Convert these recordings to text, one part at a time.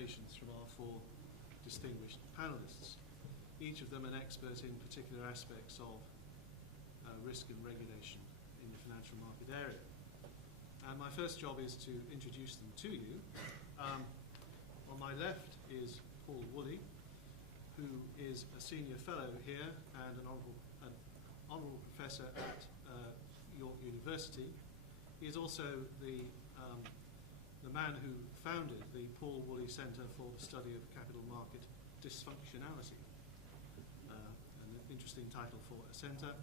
presentations from our four distinguished panelists, each of them an expert in particular aspects of risk and regulation in the financial market area. And my first job is to introduce them to you. On my left is Paul Woolley, who is a senior fellow here and an honourable professor at York University. He is also the man who founded the Paul Woolley Centre for the Study of Capital Market Dysfunctionality, an interesting title for a centre.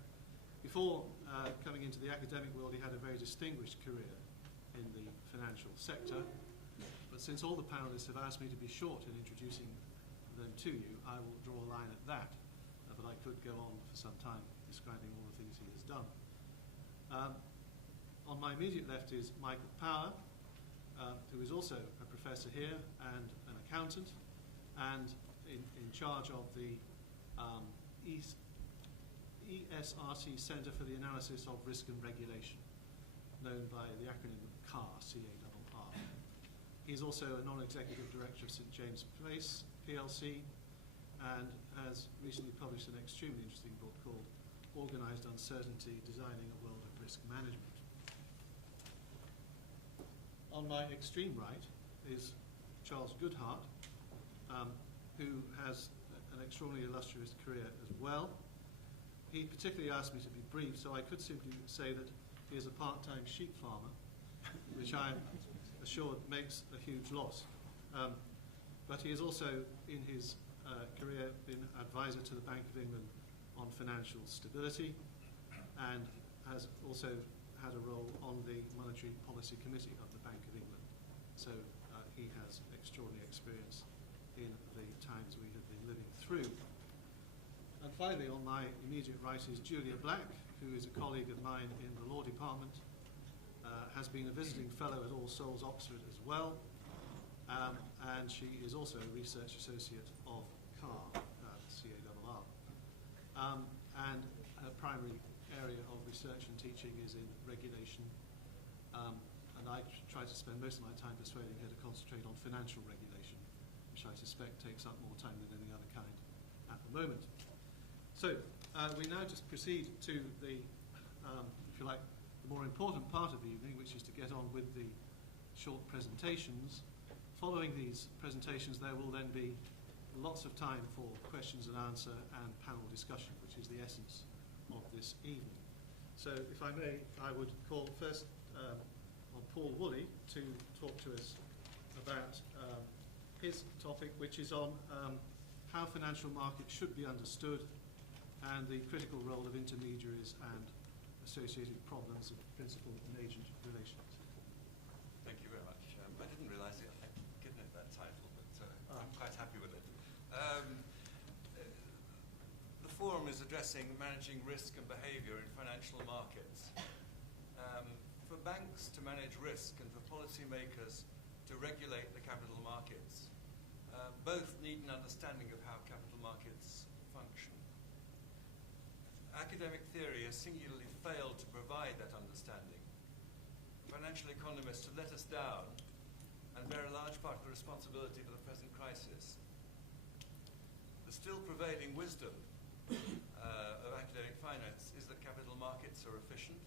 Before coming into the academic world, he had a very distinguished career in the financial sector. But since all the panelists have asked me to be short in introducing them to you, I will draw a line at that. But I could go on for some time describing all the things he has done. On my immediate left is Michael Power, who is also a professor here and an accountant, and in charge of the ESRC Centre for the Analysis of Risk and Regulation, known by the acronym CAR, C-A-R-R. He is also a non-executive director of St James Place plc, and has recently published an extremely interesting book called Organised Uncertainty, Designing a World of Risk Management. On my extreme right is Charles Goodhart, who has an extraordinarily illustrious career as well. He particularly asked me to be brief, so I could simply say that he is a part-time sheep farmer, which I am assured makes a huge loss. But he has also, in his career, been advisor to the Bank of England on financial stability, and has also had a role on the Monetary Policy Committee of the Bank of England. So he has extraordinary experience in the times we have been living through. And finally, on my immediate right is Julia Black, who is a colleague of mine in the law department, has been a visiting fellow at All Souls, Oxford as well, and she is also a research associate of CAR, C-A-R-R. And her primary area of research and teaching is in regulation, and I try to spend most of my time persuading her to concentrate on financial regulation, which I suspect takes up more time than any other kind at the moment. So we now just proceed to the, if you like, the more important part of the evening, which is to get on with the short presentations. Following these presentations, there will then be lots of time for questions and answer and panel discussion, which is the essence of this evening. So if I may, I would call first on Paul Woolley to talk to us about his topic, which is on how financial markets should be understood and the critical role of intermediaries and associated problems of principal and agent relations. Thank you very much. I didn't realise I'd given it that title, but I'm quite happy with it. The forum is addressing managing risk and behaviour in financial markets. For banks to manage risk and for policymakers to regulate the capital markets, both need an understanding of how capital markets function. Academic theory has singularly failed to provide that understanding. Financial economists have let us down and bear a large part of the responsibility for the present crisis. The still prevailing wisdom of academic finance is that capital markets are efficient,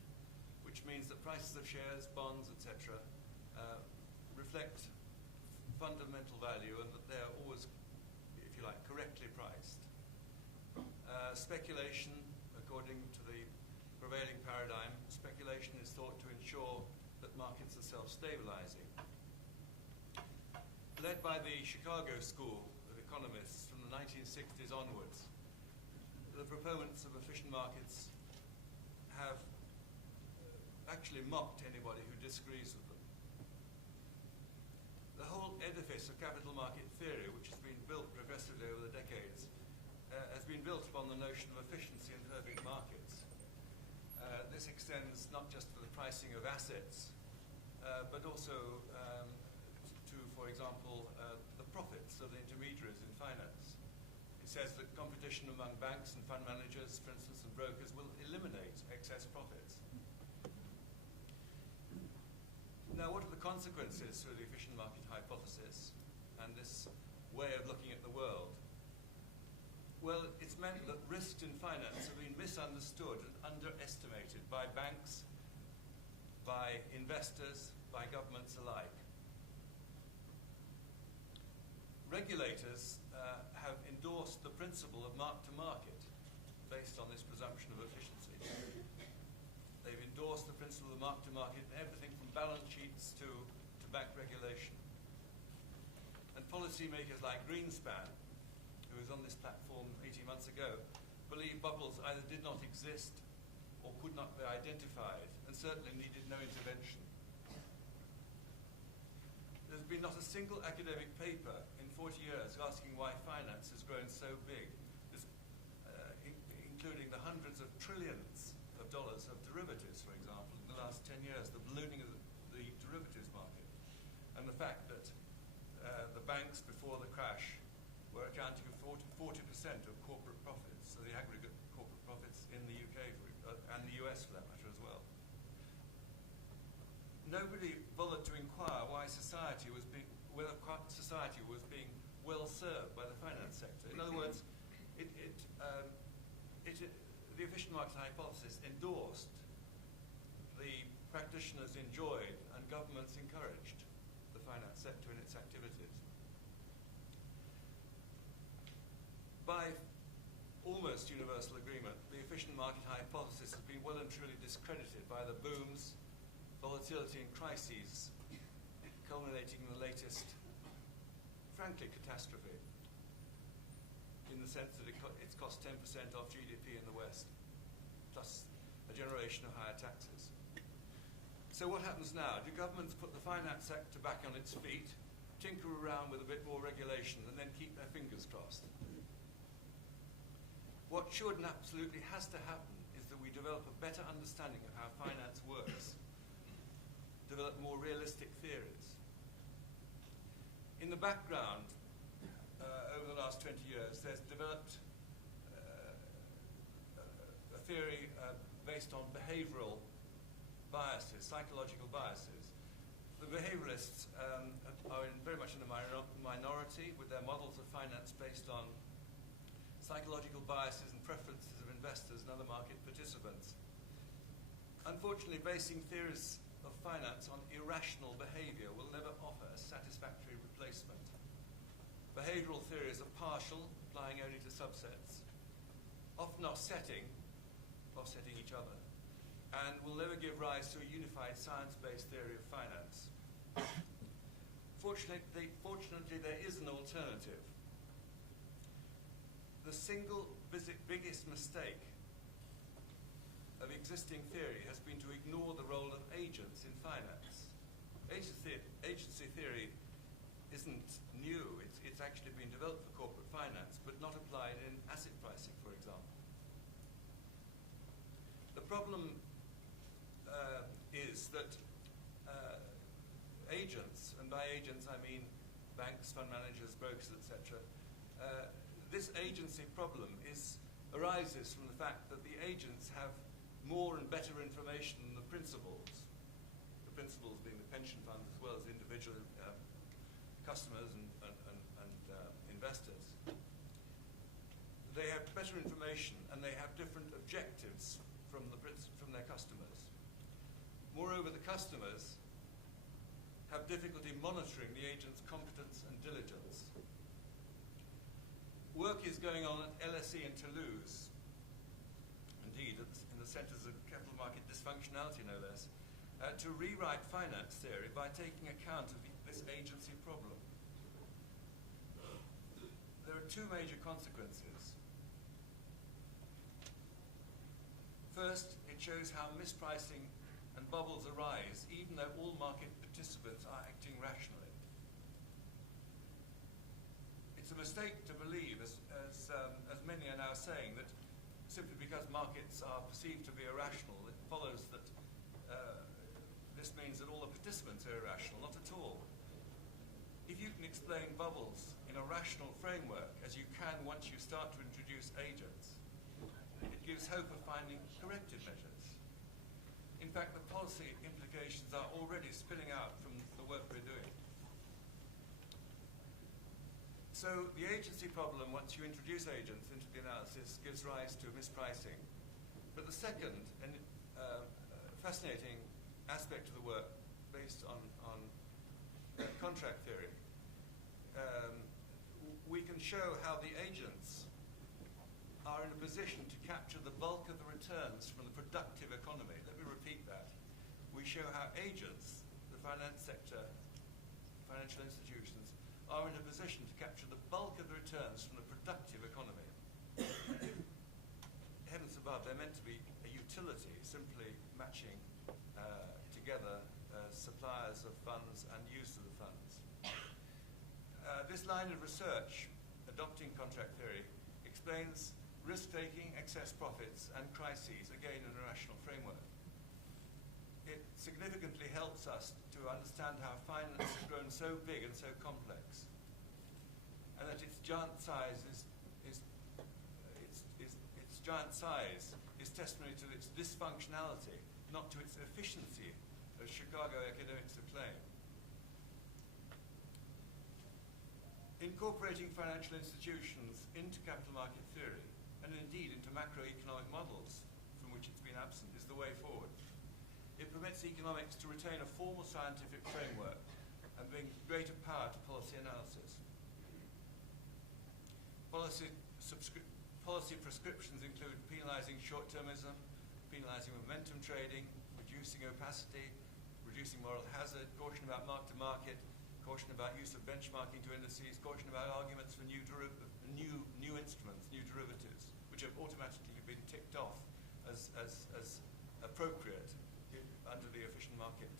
which means that prices of shares, bonds, etc. Reflect fundamental value and that they are always, if you like, correctly priced. Speculation, according to the prevailing paradigm, speculation is thought to ensure that markets are self-stabilizing. Led by the Chicago School of Economists from the 1960s onwards, the proponents of efficient markets have actually mocked anybody who disagrees with them. The whole edifice of capital market theory, which has been built progressively over the decades, has been built upon the notion of efficiency in perfect markets. This extends not just to the pricing of assets, but also to, for example, the profits of the intermediaries in finance. It says that competition among banks and fund managers, for instance, and brokers will eliminate excess profits. Now, what are the consequences through the efficient market hypothesis? and this way of looking at the world? Well, it's meant that risks in finance have been misunderstood and underestimated by banks, by investors, by governments alike. Regulators have endorsed the principle of mark-to-market based on this presumption of efficiency. They've endorsed the principle of mark-to-market in everything from balance sheets to bank regulation. And policymakers like Greenspan, who was on this platform 18 months ago, believe bubbles either did not exist or could not be identified, and certainly needed no intervention. There's been not a single academic paper in 40 years asking why finance has grown so big, including the hundreds of trillions of dollars of derivatives, for example, in the last 10 years, the ballooning of the derivatives market, and the fact that the banks before the crash were accounting for 40% of corporate profits, so the aggregate corporate profits in the UK and the US for that matter as well. Nobody bothered to inquire why whether society was being well served by the finance sector. In other words, the efficient market hypothesis endorsed, the practitioners enjoyed, and governments encouraged the finance sector in its activities. By almost universal agreement, the efficient market hypothesis has been well and truly discredited by the booms, volatility and crises, culminating in the latest, frankly, catastrophe, in the sense that it's cost 10% off GDP in the West, plus a generation of higher taxes. So what happens now? Do governments put the finance sector back on its feet, tinker around with a bit more regulation, and then keep their fingers crossed? What should and absolutely has to happen is that we develop a better understanding of how finance works, develop more realistic theories. In the background, over the last 20 years, there's developed a theory based on behavioral biases, psychological biases. The behavioralists are very much in the minority with their models of finance based on psychological biases and preferences of investors and other market participants. Unfortunately, basing theories of finance on irrational behavior will never offer a satisfactory replacement. Behavioral theories are partial, applying only to subsets, often offsetting each other, and will never give rise to a unified science-based theory of finance. Fortunately, there is an alternative. The single biggest mistake of existing theory has been to ignore the role of agents in finance. Agency theory isn't new. It's actually been developed for corporate finance, but not applied in asset pricing, for example. The problem is that agents, and by agents I mean banks, fund managers, brokers, etc., this agency problem arises from the fact that the agents have more and better information than the principals being the pension funds as well as individual customers and investors. They have better information and they have different objectives from their customers. Moreover, the customers have difficulty monitoring the agent's competence and diligence. Work is going on at LSE in Toulouse, indeed in the centres of capital market dysfunctionality no less, to rewrite finance theory by taking account of this agency problem. There are two major consequences. First, it shows how mispricing and bubbles arise even though all market participants are acting rationally. It's a mistake to believe, as many are now saying, that simply because markets are perceived to be irrational, it follows that this means that all the participants are irrational. Not at all. If you can explain bubbles in a rational framework, as you can once you start to introduce agents, it gives hope of finding corrective measures. In fact, the policy implications are already spilling out from the work we're doing. So the agency problem, once you introduce agents into the analysis, gives rise to mispricing. But the second and fascinating aspect of the work, based on contract theory, we can show how the agents are in a position to capture the bulk of the returns from the productive economy. Let me repeat that. We show how agents, the finance sector, financial institutions, are in a position to capture the bulk of the returns from the productive economy. Heavens above, they're meant to be a utility, simply matching together suppliers of funds and use of the funds. This line of research, adopting contract theory, explains risk-taking, excess profits, and crises, again in a rational framework. It significantly helps us to understand how finance has grown so big and so complex, and that its giant size is testimony to its dysfunctionality, not to its efficiency, as Chicago academics have claimed. Incorporating financial institutions into capital market theory, and indeed into macroeconomic models from which it's been absent, is the way forward. It permits economics to retain a formal scientific framework and bring greater power to policy analysis. Policy prescriptions include penalizing short-termism, penalizing momentum trading, reducing opacity, reducing moral hazard, caution about mark-to-market, caution about use of benchmarking to indices, caution about arguments for new instruments, new derivatives, which have automatically been ticked off as appropriate under the efficient market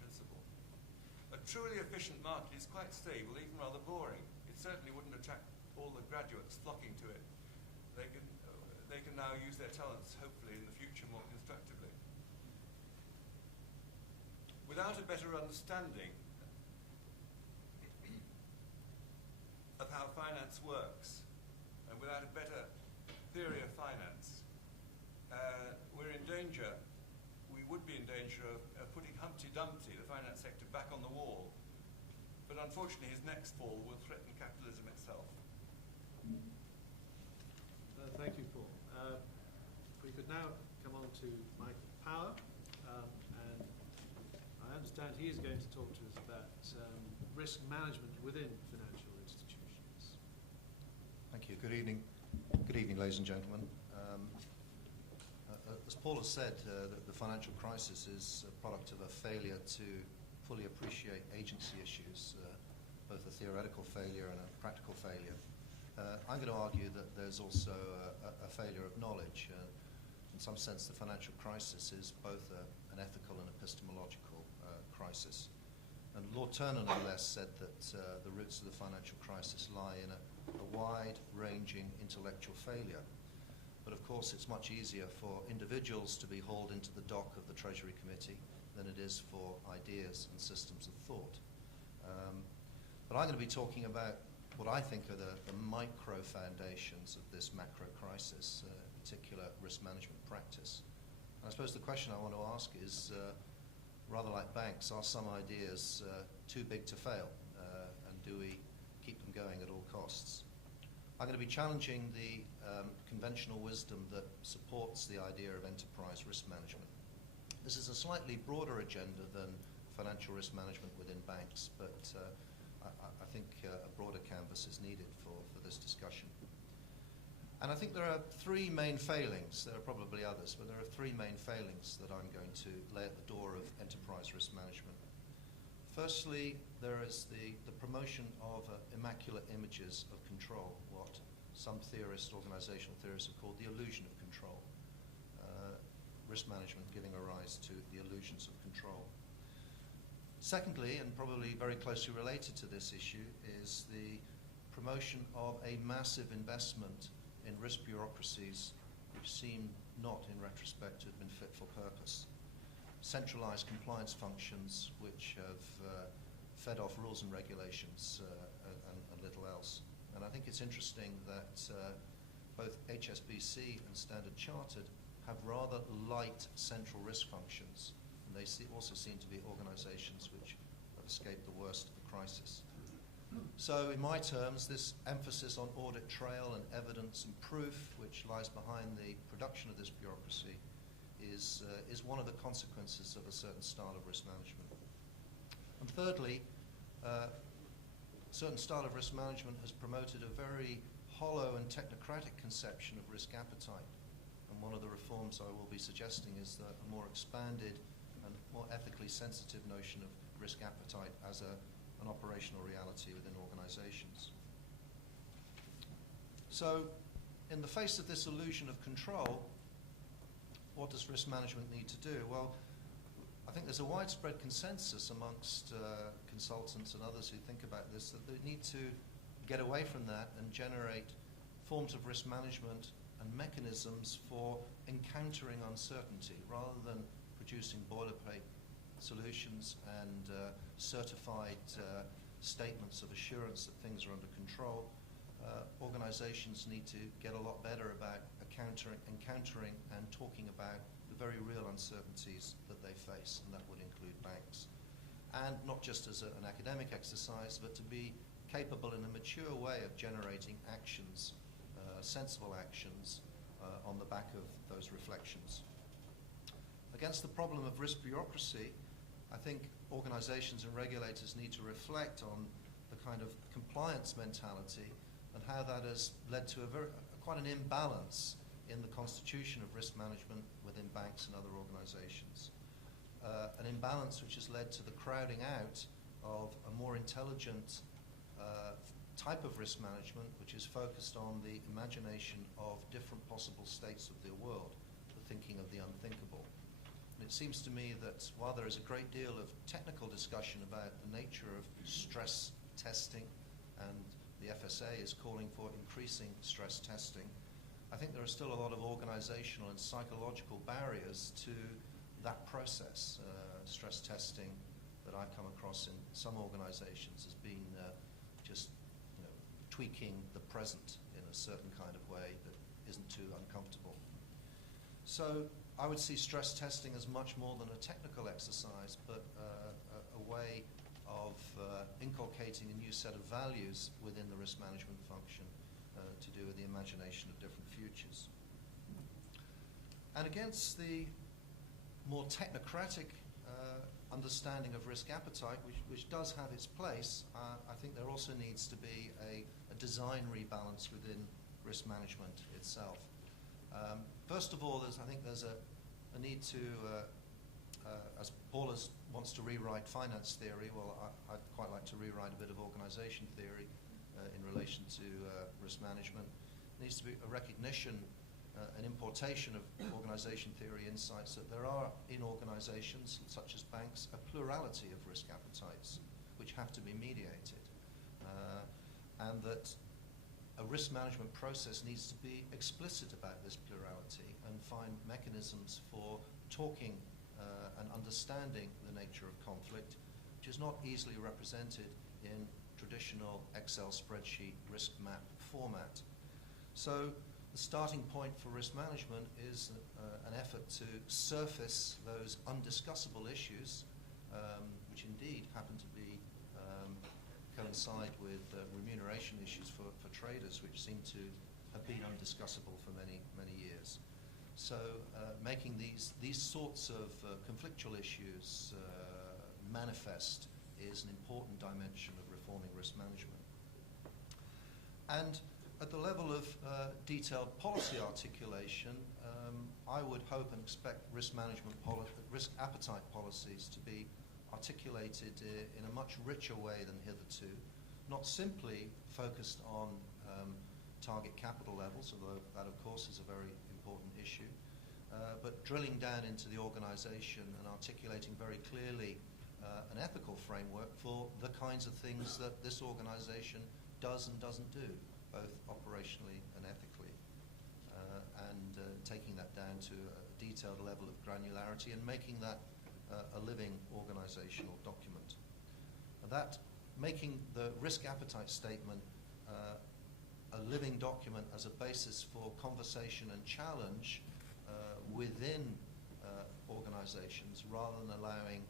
principle. A truly efficient market is quite stable, even rather boring. It certainly wouldn't attract all the graduates flocking to it. They can now use their talents, hopefully, in the future more constructively. Without a better understanding of how finance works, and without a better theory of finance, we're in danger, we would be in danger of putting Humpty Dumpty, the finance sector, back on the wall. But unfortunately, his next fall will threaten capitalism itself. Thank you, Paul. If we could now come on to Michael Power, and I understand he is going to talk to us about risk management within financial institutions. Thank you. Good evening. Good evening, ladies and gentlemen. As Paul has said, the financial crisis is a product of a failure to fully appreciate agency issues, both a theoretical failure and a practical failure. I'm going to argue that there's also a failure of knowledge. In some sense, the financial crisis is both an ethical and epistemological crisis. And Lord Turner, no less, said that the roots of the financial crisis lie in a wide-ranging intellectual failure. But of course, it's much easier for individuals to be hauled into the dock of the Treasury Committee than it is for ideas and systems of thought. But I'm going to be talking about what I think are the micro foundations of this macro crisis, in particular risk management practice. And I suppose the question I want to ask is, rather like banks, are some ideas too big to fail? And do we keep them going at all costs? I'm going to be challenging the conventional wisdom that supports the idea of enterprise risk management. This is a slightly broader agenda than financial risk management within banks, but I think a broader canvas is needed for this discussion. And I think there are three main failings. There are probably others, but there are three main failings that I'm going to lay at the door of enterprise risk management. Firstly, there is the promotion of immaculate images of control, what some theorists, organizational theorists, have called the illusion of control. Risk management giving a rise to the illusions of control. Secondly, and probably very closely related to this issue, is the promotion of a massive investment in risk bureaucracies which seem not, in retrospect, to have been fit for purpose. Centralized compliance functions which have fed off rules and regulations and little else. And I think it's interesting that both HSBC and Standard Chartered have rather light central risk functions. And they also seem to be organizations which have escaped the worst of the crisis. So in my terms, this emphasis on audit trail and evidence and proof, which lies behind the production of this bureaucracy, is one of the consequences of a certain style of risk management. And thirdly, a certain style of risk management has promoted a very hollow and technocratic conception of risk appetite. And one of the reforms I will be suggesting is a more expanded and more ethically sensitive notion of risk appetite as an operational reality within organizations. So, in the face of this illusion of control, what does risk management need to do? Well, I think there's a widespread consensus amongst consultants and others who think about this that they need to get away from that and generate forms of risk management and mechanisms for encountering uncertainty rather than producing boilerplate solutions and certified statements of assurance that things are under control. Organizations need to get a lot better about encountering and talking about the very real uncertainties that they face, and that would include banks. And not just as an academic exercise, but to be capable in a mature way of generating actions, sensible actions, on the back of those reflections. Against the problem of risk bureaucracy, I think organizations and regulators need to reflect on the kind of compliance mentality and how that has led to quite an imbalance in the constitution of risk management within banks and other organizations. An imbalance which has led to the crowding out of a more intelligent type of risk management which is focused on the imagination of different possible states of the world, the thinking of the unthinkable. And it seems to me that while there is a great deal of technical discussion about the nature of stress testing, and the FSA is calling for increasing stress testing, I think there are still a lot of organizational and psychological barriers to that process. Stress testing that I've come across in some organizations has been just tweaking the present in a certain kind of way that isn't too uncomfortable. So I would see stress testing as much more than a technical exercise, but a way of inculcating a new set of values within the risk management function to do with the imagination of different futures. And against the more technocratic understanding of risk appetite, which does have its place, I think there also needs to be a design rebalance within risk management itself. First of all, I think there's a need to, as Paul wants to rewrite finance theory, well, I'd quite like to rewrite a bit of organization theory in relation to risk management. There needs to be a recognition, an importation of organization theory insights that there are in organizations, such as banks, a plurality of risk appetites which have to be mediated. And that a risk management process needs to be explicit about this plurality and find mechanisms for talking and understanding the nature of conflict, which is not easily represented in traditional Excel spreadsheet risk map format. So the starting point for risk management is an effort to surface those undiscussable issues, which indeed happen to be coincide with remuneration issues for traders, which seem to have been undiscussable for many, many years. So making these sorts of conflictual issues manifest is an important dimension of reforming risk management. And at the level of detailed policy articulation, I would hope and expect risk appetite policies to be articulated in a much richer way than hitherto, not simply focused on target capital levels, although that of course is a very important issue, but drilling down into the organization and articulating very clearly an ethical framework for the kinds of things that this organization does and doesn't do, both operationally and ethically, and taking that down to a detailed level of granularity and making that a living organizational document. And that making the risk appetite statement a living document as a basis for conversation and challenge within organizations, rather than allowing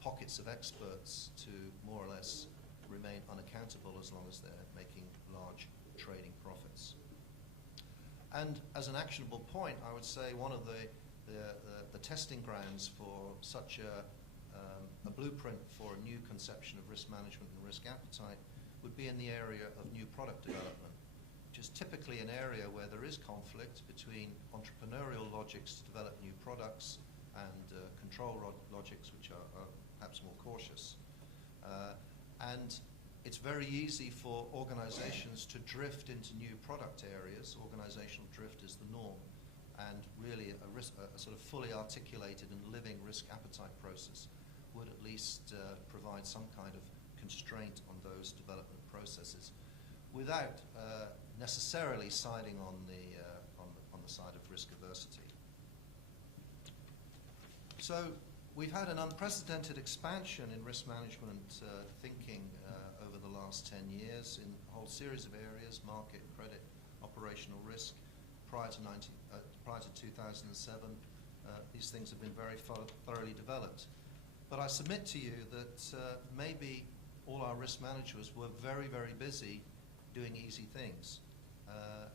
pockets of experts to more or less remain unaccountable as long as they're making large trading profits. And as an actionable point, I would say one of the testing grounds for such a blueprint for a new conception of risk management and risk appetite would be in the area of new product development, which is typically an area where there is conflict between entrepreneurial logics to develop new products and control logics which are perhaps more cautious. And it's very easy for organizations to drift into new product areas. Organizational drift is the norm. And really a sort of fully articulated and living risk appetite process would at least provide some kind of constraint on those development processes without necessarily siding on the side of risk aversity. So we've had an unprecedented expansion in risk management thinking over the last 10 years in a whole series of areas: market, credit, operational risk. Prior to 2007, these things have been very thoroughly developed. But I submit to you that maybe all our risk managers were very, very busy doing easy things,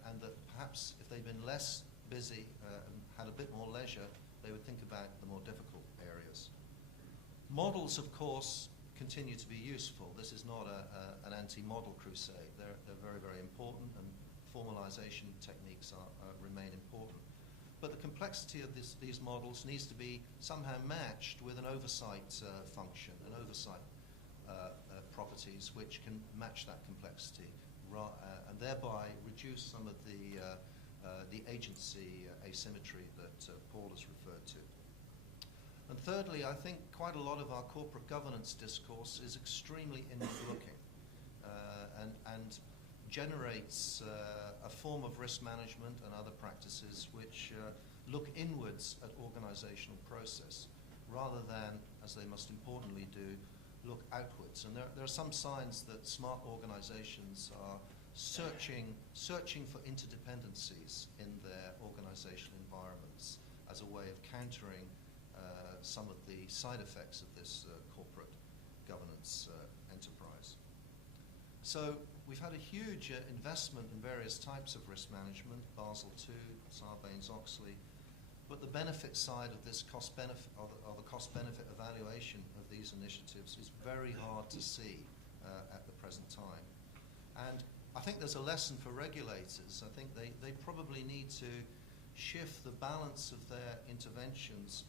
and that perhaps if they'd been less busy and had a bit more leisure, they would think about the more difficult areas. Models, of course, continue to be useful. This is not an anti-model crusade. They're very, very important, and formalization techniques remain important. But the complexity of these models needs to be somehow matched with an oversight function, an oversight properties which can match that complexity and thereby reduce some of the agency asymmetry that Paul has referred to. And thirdly, I think quite a lot of our corporate governance discourse is extremely inward-looking and generates a form of risk management and other practices which look inwards at organizational process rather than, as they must importantly do, look outwards. And there are some signs that smart organizations are searching for interdependencies in their organizational environments as a way of countering some of the side effects of this corporate governance enterprise. So we've had a huge investment in various types of risk management, Basel II, Sarbanes-Oxley, but the benefit side of this cost-benefit, or the cost-benefit evaluation of these initiatives is very hard to see at the present time. And I think there's a lesson for regulators. I think they probably need to shift the balance of their interventions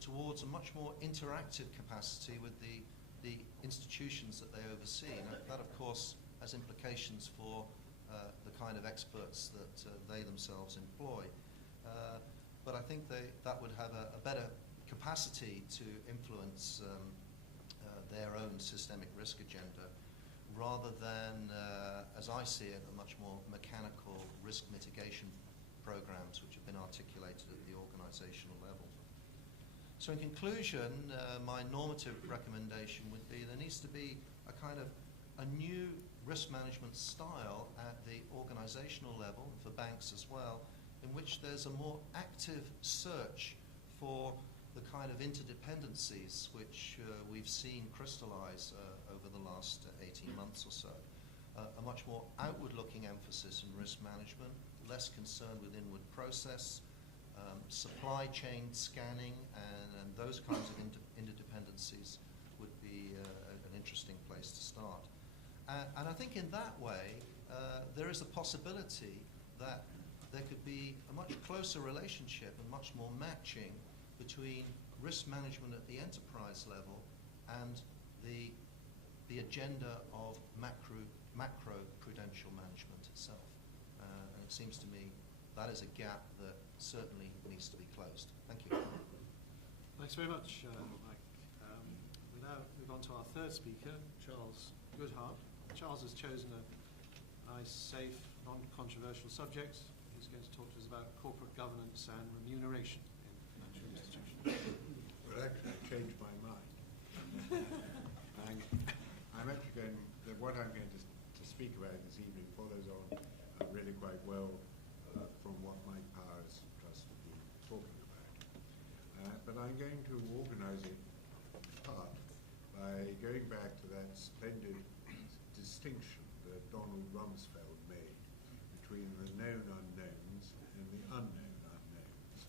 towards a much more interactive capacity with the institutions that they oversee. Now, that, of course, has implications for the kind of experts that they themselves employ. But I think that would have a better capacity to influence their own systemic risk agenda rather than, as I see it, a much more mechanical risk mitigation programs which have been articulated at the organizational level. So in conclusion, my normative recommendation would be there needs to be a kind of a new risk management style at the organizational level, for banks as well, in which there's a more active search for the kind of interdependencies which we've seen crystallize over the last 18 months or so. A much more outward-looking emphasis in risk management, less concerned with inward process, supply chain scanning, and those kinds of interdependencies would be an interesting place to start. And I think in that way, there is a possibility that there could be a much closer relationship and much more matching between risk management at the enterprise level and the agenda of macro prudential management itself. And it seems to me that is a gap that certainly needs to be closed. Thank you. Thanks very much, Mike. We now move on to our third speaker, Charles Goodhart. Charles has chosen a nice, safe, non-controversial subject. He's going to talk to us about corporate governance and remuneration in financial institutions. Well, actually, I changed my mind. I'm actually going, what I'm going to speak about this evening follows on really quite well from what Mike Powers just been talking about. But I'm going to organize it in part by going back to that splendid distinction that Donald Rumsfeld made between the known unknowns and the unknown unknowns.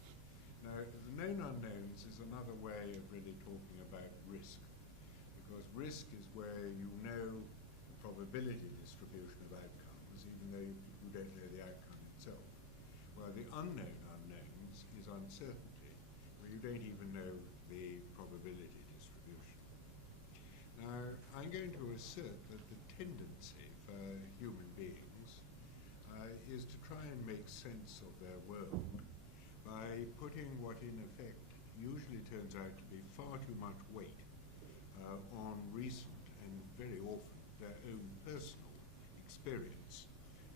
Now, the known unknowns is another way of really talking about risk, because risk is where you know the probability distribution of outcomes, even though you don't know the outcome itself. Well, the unknown unknowns is uncertainty, where you don't even know the probability distribution. Now, I'm going to assert that the tendency for human beings is to try and make sense of their world by putting what in effect usually turns out to be far too much weight on recent and very often their own personal experience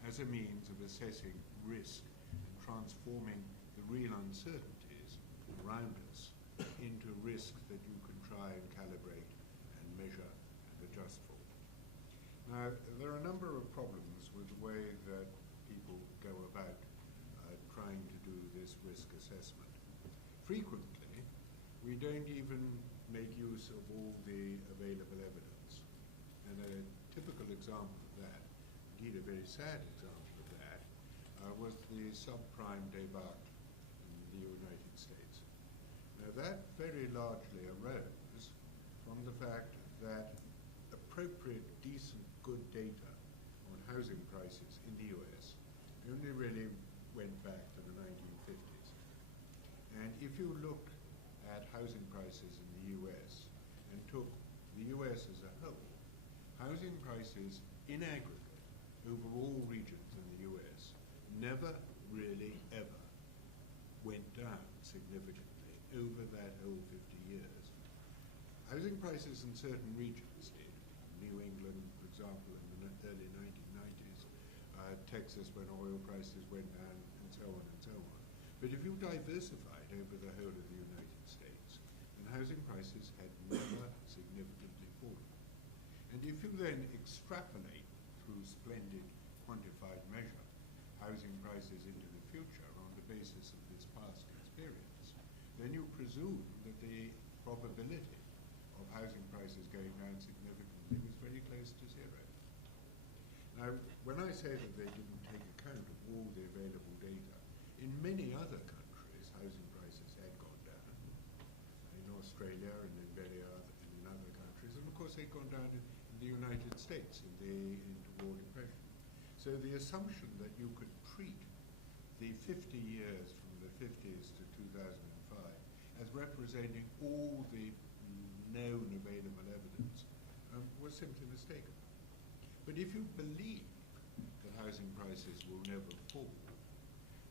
as a means of assessing risk and transforming the real uncertainties around us into risk that you can try and calibrate and measure and adjust for. Now, there are a number of problems with the way that people go about trying to do this risk assessment. Frequently, we don't even make use of all the available evidence. And a typical example of that, indeed a very sad example of that, was the subprime debacle in the United States. Now, that very largely arose from the fact that appropriate, decent, good data on housing prices in the US only really went back to the 1950s. And if you looked at housing prices in the US and took the US as a whole, housing prices in aggregate over all regions in the US never really ever went down significantly over that whole 50 years. Housing prices in certain regions did. New England, for example, in the early 1990s, Texas when oil prices went down, and so on and so on. But if you diversified over the whole of the United States, then housing prices had never significantly fallen. And if you then extrapolate through splendid quantified measure housing prices into the future on the basis of this past experience, then you presume that the probability of housing prices going down significantly was very close to zero. Now, when I say that they didn't take account of all the available data, in many other countries, housing prices had gone down. In Australia and in other countries, and of course they'd gone down in the United States in the interwar depression. So the assumption that you could treat the 50 years from the 50s to 2005 as representing all the known available evidence was simply mistaken. But if you believe that housing prices will never fall,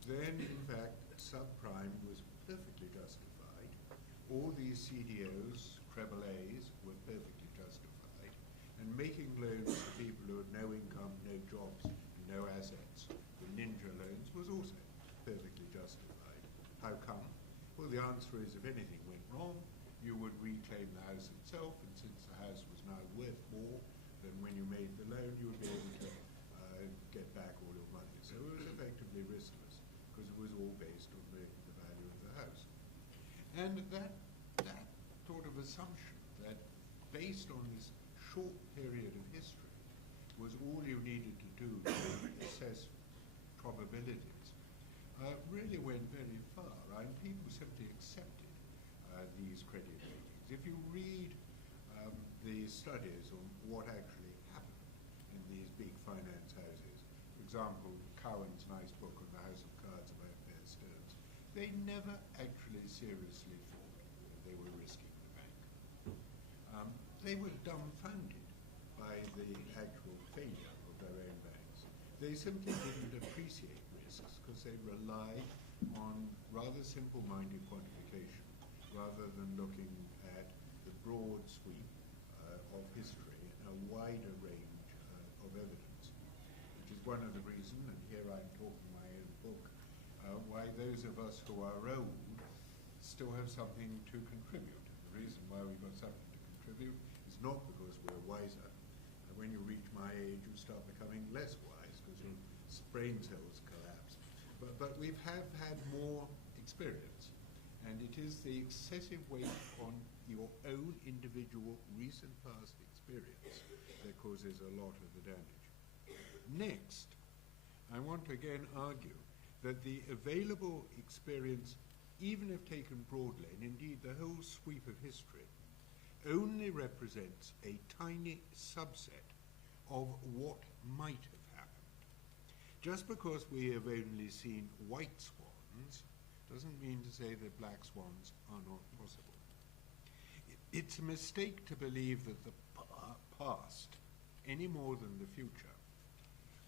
then in fact subprime was perfectly justified. All these CDOs, treble A's, were perfectly justified. And making loans to people who had no income, no jobs, and no assets, the ninja loans, was also perfectly justified. How come? Well, the answer is if anything went wrong, you would reclaim the house itself, and since the house was now worth more than when you made the loan, you would be able to get back all your money. So it was effectively riskless, because it was all based on the value of the house. And that sort of assumption that based on this short period of history was all you needed to do to assess probabilities really went very far. And people simply accepted these credit ratings. If you read the studies on what actually happened in these big finance houses, for example, Cowen's nice book on the House of Cards about Bear Stearns, they never actually seriously thought that they were risking the bank. They were dumbfounded by the actual failure of their own banks. They simply didn't appreciate risks because they relied on rather simple-minded quantification rather than looking at the broad sweep of history and a wider range of evidence, which is one of the reasons, and here I'm talking my own book, why those of us who are old still have something to contribute. The reason why we've got something to contribute is not because we're wiser. When you reach my age, you start becoming less wise because your brain cells collapse. But we have had more experience, and it is the excessive weight on your own individual recent past experience experience that causes a lot of the damage. Next, I want to again argue that the available experience, even if taken broadly, and indeed the whole sweep of history, only represents a tiny subset of what might have happened. Just because we have only seen white swans doesn't mean to say that black swans are not possible. It's a mistake to believe that the past, any more than the future,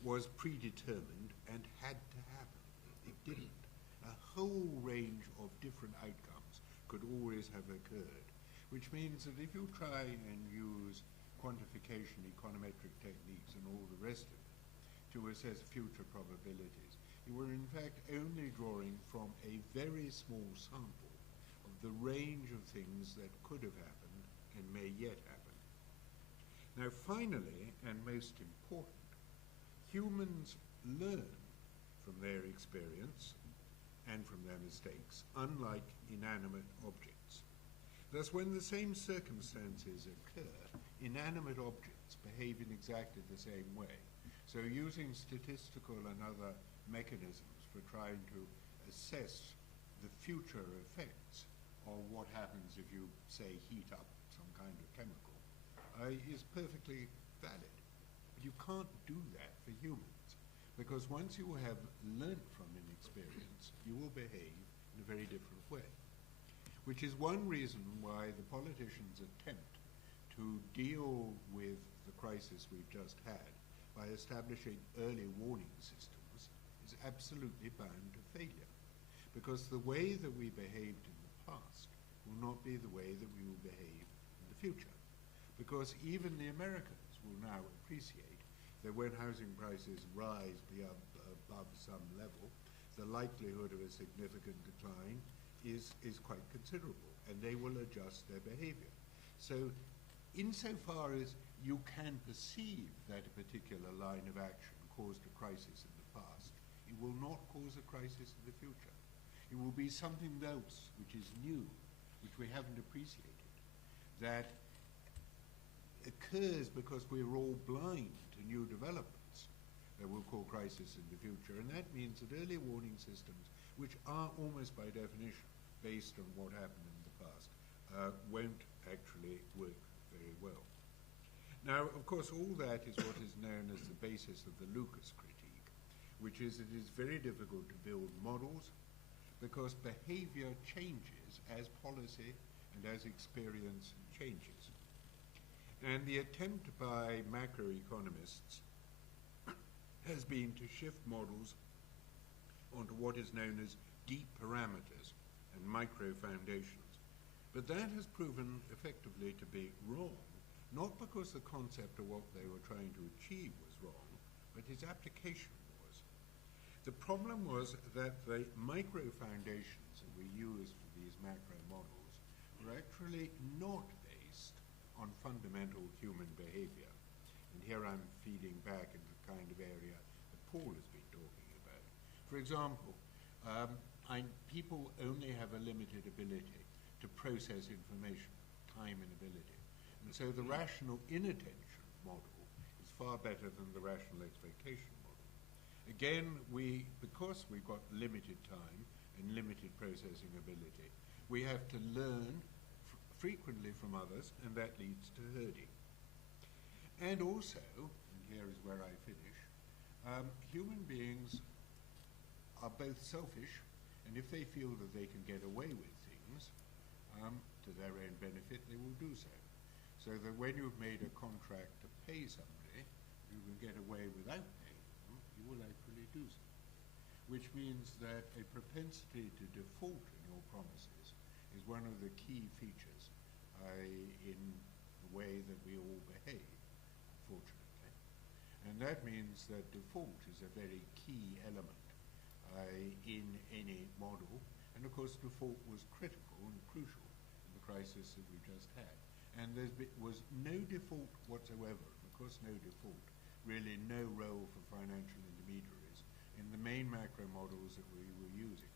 was predetermined and had to happen. It didn't. A whole range of different outcomes could always have occurred, which means that if you try and use quantification, econometric techniques, and all the rest of it to assess future probabilities, you were in fact only drawing from a very small sample of the range of things that could have happened and may yet happen. Now finally, and most important, humans learn from their experience and from their mistakes, unlike inanimate objects. Thus, when the same circumstances occur, inanimate objects behave in exactly the same way. So using statistical and other mechanisms for trying to assess the future effects of what happens if you, say, heat up some kind of chemical is perfectly valid. But you can't do that for humans, because once you have learnt from an experience, you will behave in a very different way. Which is one reason why the politicians' attempt to deal with the crisis we've just had by establishing early warning systems is absolutely bound to failure. Because the way that we behaved in the past will not be the way that we will behave in the future. Because even the Americans will now appreciate that when housing prices rise above some level, the likelihood of a significant decline is quite considerable, and they will adjust their behavior. So insofar as you can perceive that a particular line of action caused a crisis in the past, it will not cause a crisis in the future. It will be something else which is new, which we haven't appreciated, that occurs because we're all blind to new developments that will cause crisis in the future. And that means that early warning systems, which are almost by definition based on what happened in the past, won't actually work very well. Now, of course, all that is what is known as the basis of the Lucas critique, which is it is very difficult to build models because behavior changes as policy and as experience changes. And the attempt by macroeconomists has been to shift models onto what is known as deep parameters and micro foundations. But that has proven effectively to be wrong, not because the concept of what they were trying to achieve was wrong, but its application was. The problem was that the micro foundations that we used for these macro models were actually not based on fundamental human behavior. And here I'm feeding back into the kind of area that Paul has been talking about. For example, people only have a limited ability to process information, time and ability. And so the rational inattention model is far better than the rational expectation model. Again, because we've got limited time and limited processing ability, we have to learn frequently from others, and that leads to herding. And also, and here is where I finish, human beings are both selfish, and if they feel that they can get away with things to their own benefit, they will do so. So that when you've made a contract to pay somebody, you can get away without paying them, you will actually do so. Which means that a propensity to default in your promises is one of the key features in the way that we all behave, unfortunately. And that means that default is a very key element in any model. And of course, default was critical and crucial in the crisis that we just had. And there was no default whatsoever, of course no default, really no role for financial intermediaries in the main macro models that we were using.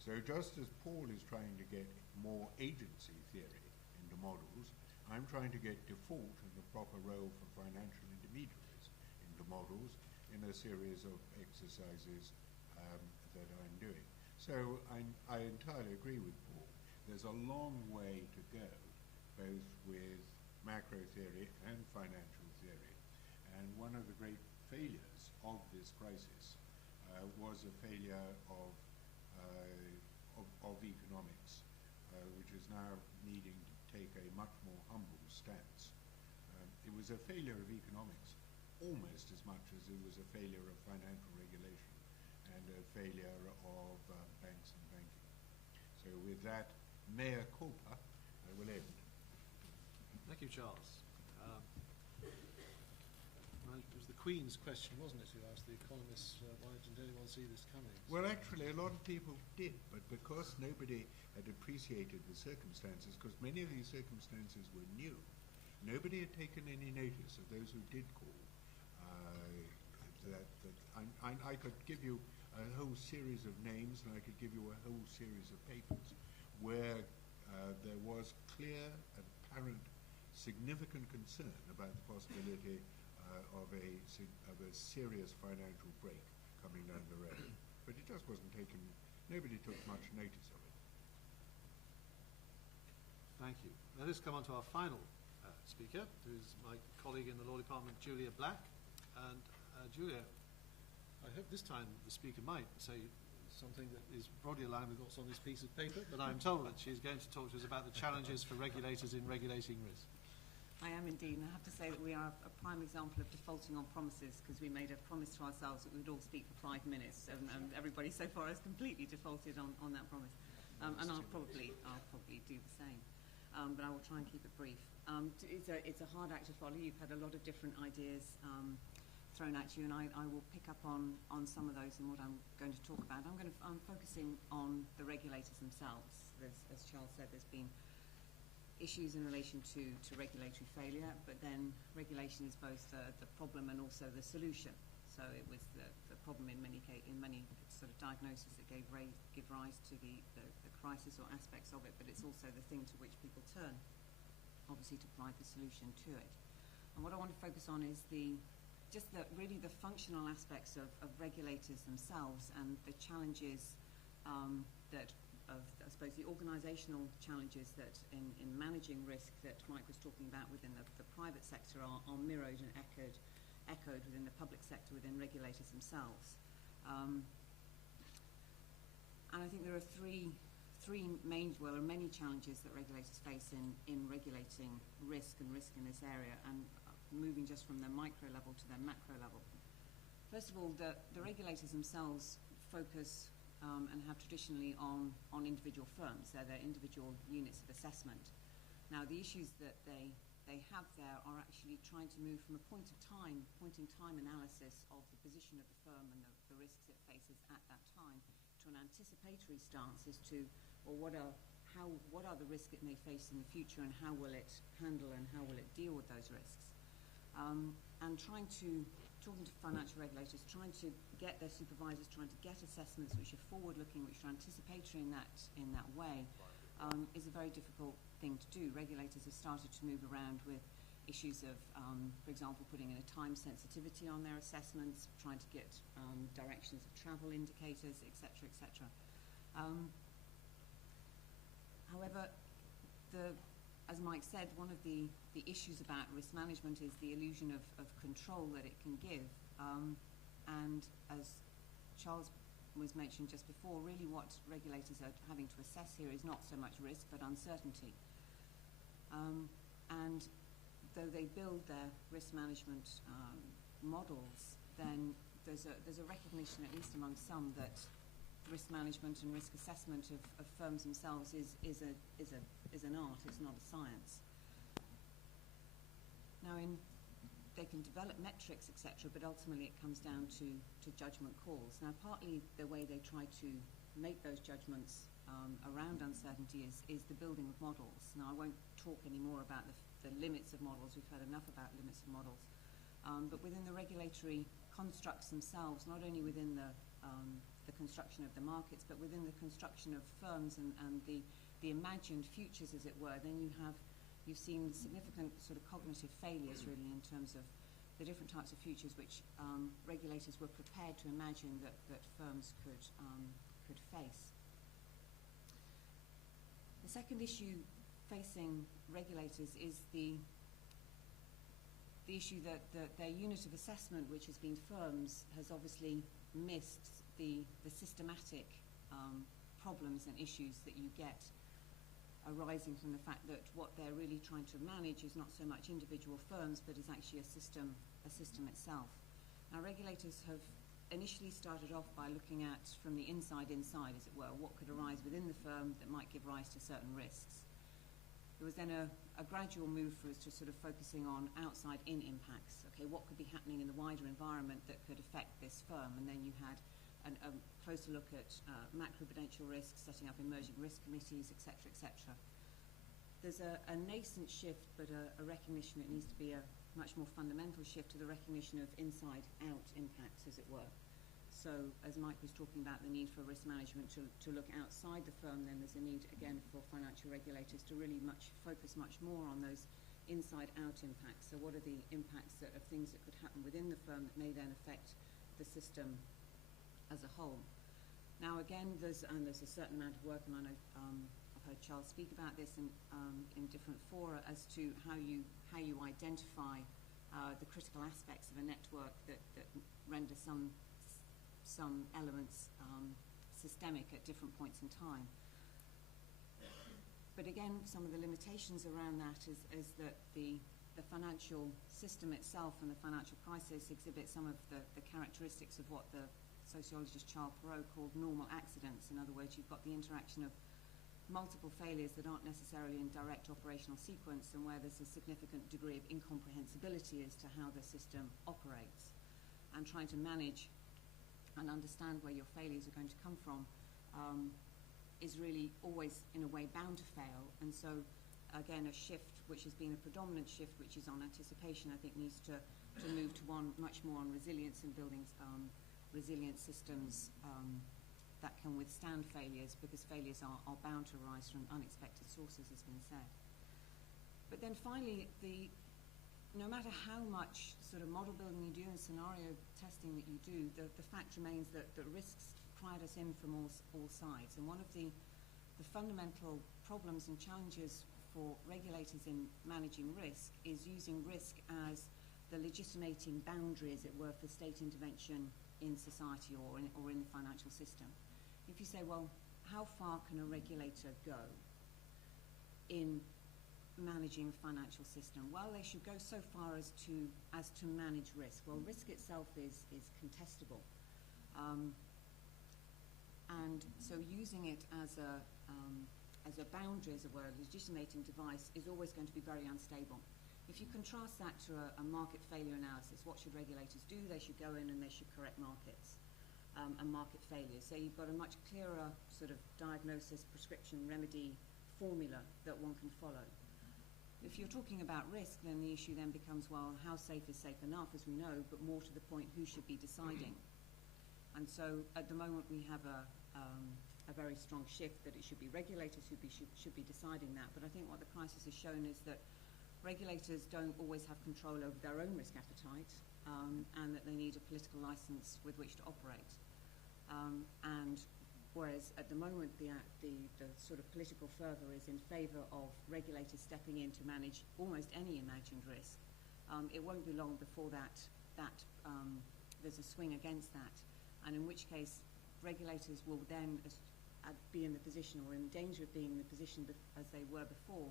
So just as Paul is trying to get more agency theory into models, I'm trying to get default and the proper role for financial intermediaries into models in a series of exercises that I'm doing. So I entirely agree with Paul. There's a long way to go, both with macro theory and financial theory. And one of the great failures of this crisis was a failure of economics, which is now needing to take a much more humble stance. It was a failure of economics almost as much as it was a failure of financial regulation and a failure of banks and banking. So with that mea culpa, I will end. Thank you, Charles. It was the Queen's question, wasn't it, who asked the economists why didn't anyone see this coming? Well, actually, a lot of people did, but because nobody had appreciated the circumstances, because many of these circumstances were new, nobody had taken any notice of those who did call. I could give you a whole series of names, and I could give you a whole series of papers where there was clear and apparent significant concern about the possibility of a serious financial break coming down the road. But it just wasn't taken, nobody took much notice of it. Thank you. Let us come on to our final speaker, who is my colleague in the Law Department, Julia Black. And Julia, I hope this time the speaker might say something that is broadly aligned with what's on this piece of paper, but I'm told that she's going to talk to us about the challenges for regulators in regulating risk. I am indeed, and I have to say that we are a prime example of defaulting on promises, because we made a promise to ourselves that we would all speak for 5 minutes, and everybody so far has completely defaulted on that promise. And I'll probably do the same, but I will try and keep it brief. It's a hard act to follow. You've had a lot of different ideas thrown at you, and I will pick up on some of those and what I'm going to talk about. I'm focusing on the regulators themselves. As Charles said, there's been issues in relation to regulatory failure, but then regulation is both the problem and also the solution. So it was the problem in many sort of diagnoses that give rise to the crisis or aspects of it, but it's also the thing to which people turn, obviously, to provide the solution to it. And what I want to focus on is really the functional aspects of regulators themselves and the challenges I suppose the organisational challenges that in managing risk that Mike was talking about within the private sector are mirrored and echoed within the public sector, within regulators themselves. And I think there are many challenges that regulators face in regulating risk in this area, and moving just from their micro level to their macro level. First of all, the regulators themselves focus and have traditionally on individual firms. They're their individual units of assessment. Now, the issues that they have there are actually trying to move from a point in time analysis of the position of the firm and the risks it faces at that time to an anticipatory stance as to, well, what are the risks it may face in the future, and how will it handle and how will it deal with those risks. And talking to financial regulators, trying to get their supervisors, trying to get assessments which are forward-looking, which are anticipatory in that way, is a very difficult thing to do. Regulators have started to move around with issues of, for example, putting in a time sensitivity on their assessments, trying to get directions of travel indicators, etc., etc. However, as Mike said, one of the issues about risk management is the illusion of control that it can give. And as Charles was mentioned just before, really what regulators are having to assess here is not so much risk, but uncertainty. And though they build their risk management models, then there's a recognition, at least among some, that risk management and risk assessment of firms themselves is an art, it's not a science. Now, they can develop metrics, etc., but ultimately it comes down to judgment calls. Now, partly the way they try to make those judgments around uncertainty is the building of models. Now, I won't talk any more about the limits of models. We've heard enough about limits of models. But within the regulatory constructs themselves, not only within the construction of the markets, but within the construction of firms and the imagined futures, as it were, then you have you've seen significant sort of cognitive failures really in terms of the different types of futures which regulators were prepared to imagine that firms could face. The second issue facing regulators is the issue that their unit of assessment, which has been firms, has obviously missed the systematic problems and issues that you get arising from the fact that what they're really trying to manage is not so much individual firms, but is actually a system itself. Now, regulators have initially started off by looking at, from the inside, as it were, what could arise within the firm that might give rise to certain risks. There was then a gradual move for us to sort of focusing on outside-in impacts. Okay, what could be happening in the wider environment that could affect this firm? And then you had a closer look at macroprudential risks, setting up emerging risk committees, etc., etc. There's a nascent shift, but a recognition it needs to be a much more fundamental shift to the recognition of inside-out impacts, as it were. So, as Mike was talking about the need for risk management to look outside the firm, then there's a need, again, for financial regulators to really focus much more on those inside-out impacts. So what are the impacts of things that could happen within the firm that may then affect the system as a whole? Now, again, there's a certain amount of work, and I know I've heard Charles speak about this in different fora as to how you identify the critical aspects of a network that render some elements systemic at different points in time. But again, some of the limitations around that is that the financial system itself and the financial crisis exhibit some of the characteristics of what the sociologist Charles Perrow called normal accidents. In other words, you've got the interaction of multiple failures that aren't necessarily in direct operational sequence, and where there's a significant degree of incomprehensibility as to how the system operates. And trying to manage and understand where your failures are going to come from is really always, in a way, bound to fail. And so, again, a shift, which has been a predominant shift, which is on anticipation, I think needs to move to one much more on resilience and building resilient systems that can withstand failures, because failures are bound to arise from unexpected sources, has been said. But then finally, no matter how much sort of model building you do and scenario testing that you do, the fact remains that risks crowd us in from all sides. And one of the fundamental problems and challenges for regulators in managing risk is using risk as the legitimating boundary, as it were, for state intervention in society or in the financial system. If you say, well, how far can a regulator go in managing a financial system? Well, they should go so far as to manage risk. Well, risk itself is contestable, and so using it as a boundary, as it were, a legitimating device, is always going to be very unstable. If you contrast that to a market failure analysis, what should regulators do? They should go in and they should correct markets and market failures. So you've got a much clearer sort of diagnosis, prescription, remedy formula that one can follow. If you're talking about risk, then the issue then becomes, well, how safe is safe enough, as we know, but more to the point, who should be deciding? And so at the moment we have a very strong shift that it should be regulators who should be deciding that. But I think what the crisis has shown is that regulators don't always have control over their own risk appetite, and that they need a political license with which to operate. And whereas at the moment the sort of political fervour is in favour of regulators stepping in to manage almost any imagined risk, it won't be long before that there's a swing against that, and in which case regulators will then be in the position, or in danger of being in the position as they were before,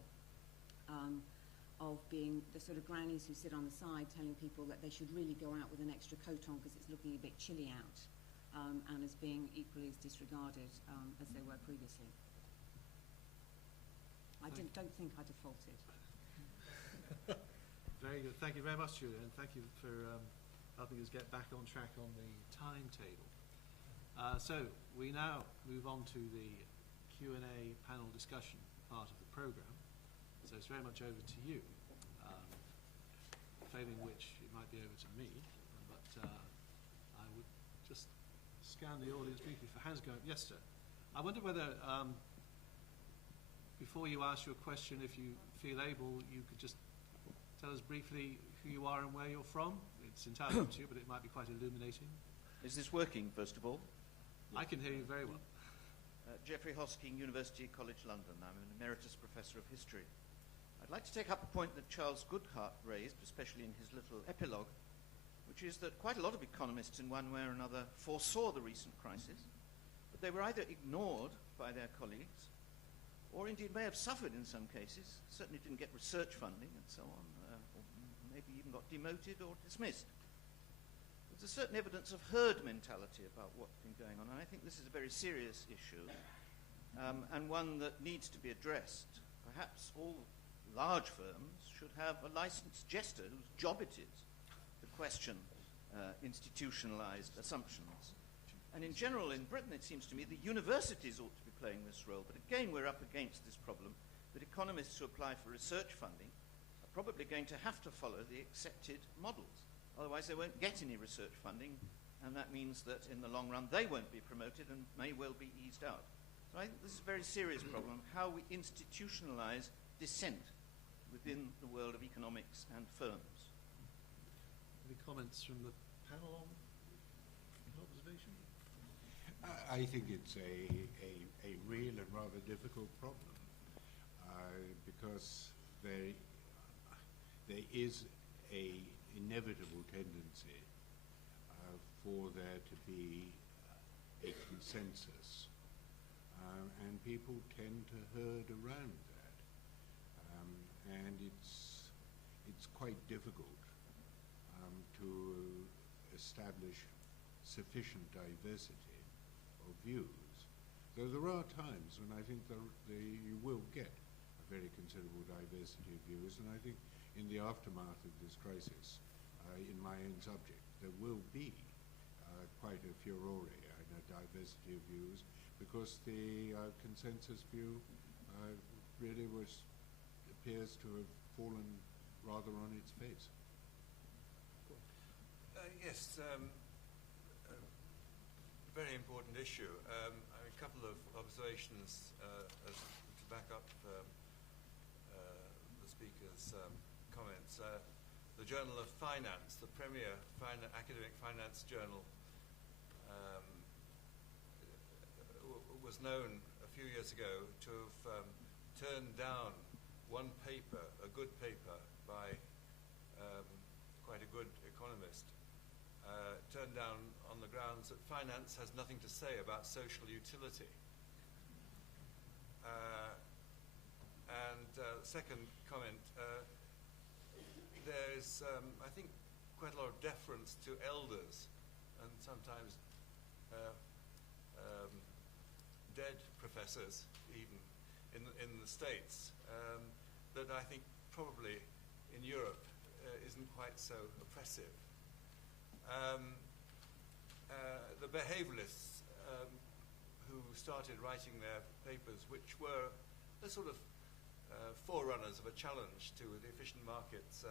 of being the sort of grannies who sit on the side telling people that they should really go out with an extra coat on because it's looking a bit chilly out, and as being equally as disregarded as they were previously. I don't think I defaulted. Very good. Thank you very much, Julia, and thank you for helping us get back on track on the timetable. So we now move on to the Q&A panel discussion part of the programme. So it's very much over to you, failing which it might be over to me, but I would just scan the audience briefly for hands going up. Yes, sir. I wonder whether, before you ask your question, if you feel able, you could just tell us briefly who you are and where you're from. It's entirely up to you, but it might be quite illuminating. Is this working, first of all? I can hear you very well. Geoffrey Hosking, University College London. I'm an emeritus professor of history. I'd like to take up a point that Charles Goodhart raised, especially in his little epilogue, which is that quite a lot of economists in one way or another foresaw the recent crisis, but they were either ignored by their colleagues or indeed may have suffered in some cases, certainly didn't get research funding and so on, or maybe even got demoted or dismissed. There's a certain evidence of herd mentality about what's been going on, and I think this is a very serious issue, and one that needs to be addressed. Perhaps all large firms should have a licensed jester whose job it is to question institutionalized assumptions. And in general, in Britain, it seems to me, the universities ought to be playing this role. But again, we're up against this problem that economists who apply for research funding are probably going to have to follow the accepted models. Otherwise, they won't get any research funding, and that means that in the long run, they won't be promoted and may well be eased out. So I think this is a very serious problem, how we institutionalize dissent within the world of economics and firms. Any comments from the panel on observation? I think it's a real and rather difficult problem because there is a inevitable tendency for there to be a consensus, and people tend to herd around that, and it's quite difficult to establish sufficient diversity of views. Though there are times when I think you will get a very considerable diversity of views, and I think in the aftermath of this crisis, in my own subject, there will be quite a furore and a diversity of views, because the consensus view really appears to have fallen rather on its face. Yes, very important issue. A couple of observations to back up the speaker's comments. The Journal of Finance, the premier academic finance journal, was known a few years ago to have turned down one paper, a good paper by quite a good economist, turned down on the grounds that finance has nothing to say about social utility. Second comment, there's, I think, quite a lot of deference to elders and sometimes dead professors, even in the States, that I think probably in Europe isn't quite so oppressive. The behaviourists who started writing their papers, which were the sort of forerunners of a challenge to the efficient markets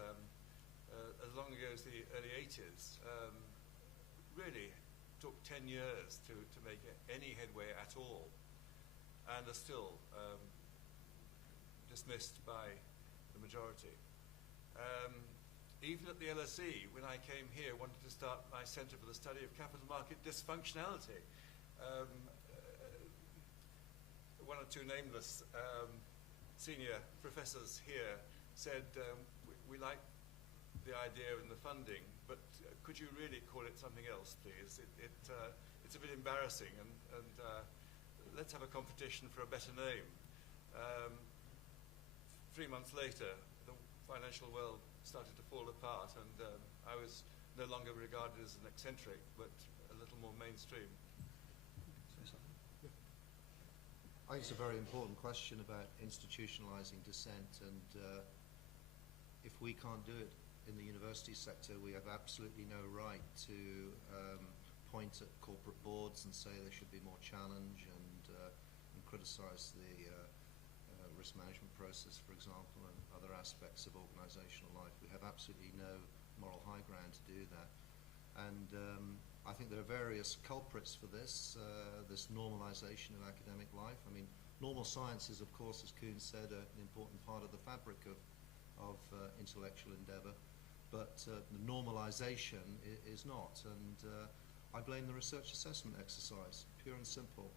as long ago as the early 80s, really took 10 years to make any headway at all, and are still dismissed by the majority. Even at the LSE, when I came here, wanted to start my Centre for the Study of Capital Market Dysfunctionality. One or two nameless senior professors here said, we like the idea and the funding, but could you really call it something else, please? It's a bit embarrassing, and let's have a competition for a better name. 3 months later, the financial world started to fall apart, and I was no longer regarded as an eccentric, but a little more mainstream. I think it's a very important question about institutionalizing dissent, and if we can't do it in the university sector, we have absolutely no right to point at corporate boards and say there should be more challenge and criticize the risk management process, for example, and other aspects of organizational life. We have absolutely no moral high ground to do that. And I think there are various culprits for this, this normalization of academic life. I mean, Normal science is, of course, as Kuhn said, an important part of the fabric of intellectual endeavour, but the normalisation is not. And I blame the research assessment exercise, pure and simple.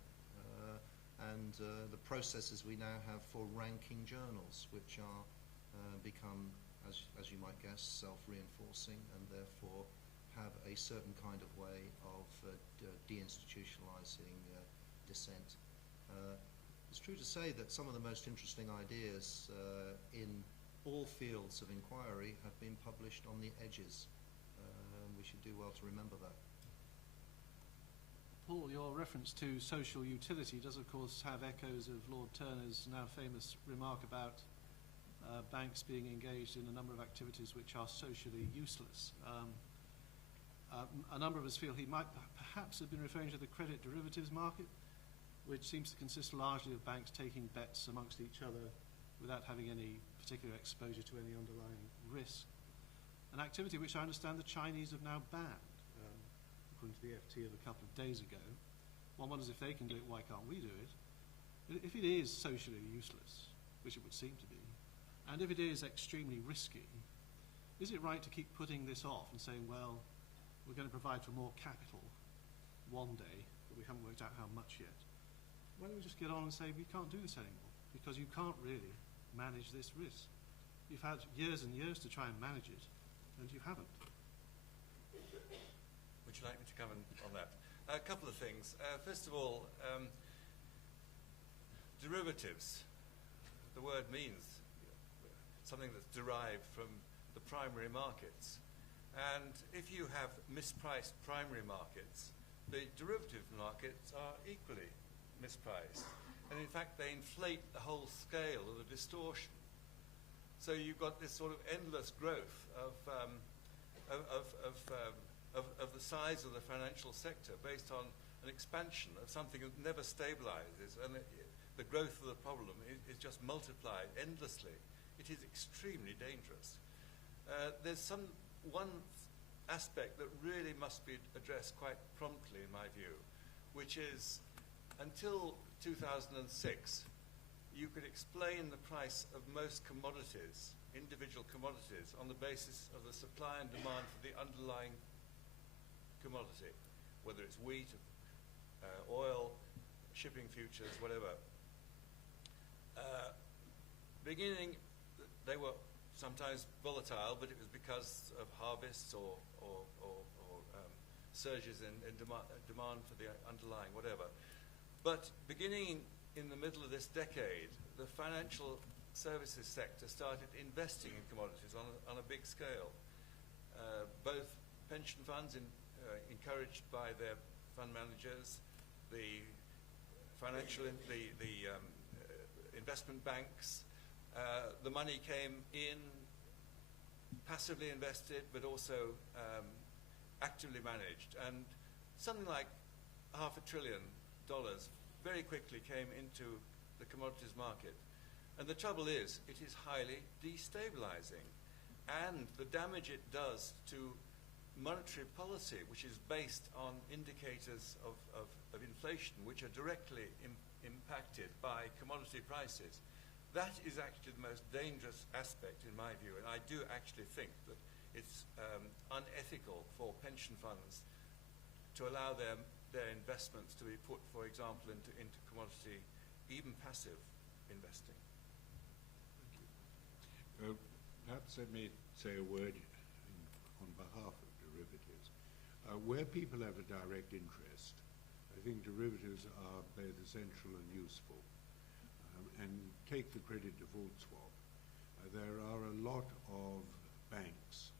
And the processes we now have for ranking journals, which are become, as you might guess, self-reinforcing, and therefore have a certain kind of way of deinstitutionalising dissent. It's true to say that some of the most interesting ideas in all fields of inquiry have been published on the edges. We should do well to remember that. Paul, your reference to social utility does, of course, have echoes of Lord Turner's now famous remark about banks being engaged in a number of activities which are socially useless. A number of us feel he might perhaps have been referring to the credit derivatives market, which seems to consist largely of banks taking bets amongst each other without having any particular exposure to any underlying risk. An activity which I understand the Chinese have now banned, according to the FT of a couple of days ago. One wonders if they can do it, why can't we do it? If it is socially useless, which it would seem to be, and if it is extremely risky, is it right to keep putting this off and saying, well, we're going to provide for more capital one day, but we haven't worked out how much yet? Why don't we just get on and say we can't do this anymore, because you can't really manage this risk. You've had years and years to try and manage it, and you haven't. Would you like me to come on that? A couple of things. First of all, derivatives. The word means something that's derived from the primary markets. And if you have mispriced primary markets, the derivative markets are equally mispriced. And in fact, they inflate the whole scale of the distortion. So you've got this sort of endless growth of the size of the financial sector based on an expansion of something that never stabilizes, and the growth of the problem is just multiplied endlessly. It is extremely dangerous. There's one aspect that really must be addressed quite promptly, in my view, which is until 2006, you could explain the price of most commodities, individual commodities, on the basis of the supply and demand for the underlying commodity, whether it's wheat, oil, shipping futures, whatever. Beginning, they were sometimes volatile, but it was because of harvests or surges in demand for the underlying whatever. But beginning in the middle of this decade, the financial services sector started investing in commodities on a big scale. Both pension funds encouraged by their fund managers, the investment banks, the money came in, passively invested, but also actively managed. And something like $500 billion very quickly came into the commodities market. And the trouble is, it is highly destabilizing. And the damage it does to monetary policy, which is based on indicators of inflation, which are directly impacted by commodity prices, that is actually the most dangerous aspect in my view. And I do actually think that it's unethical for pension funds to allow their investments to be put, for example, into commodity, even passive investing. Thank you. Perhaps let me say a word on behalf of derivatives. Where people have a direct interest, I think derivatives are both essential and useful. And take the credit default swap. There are a lot of banks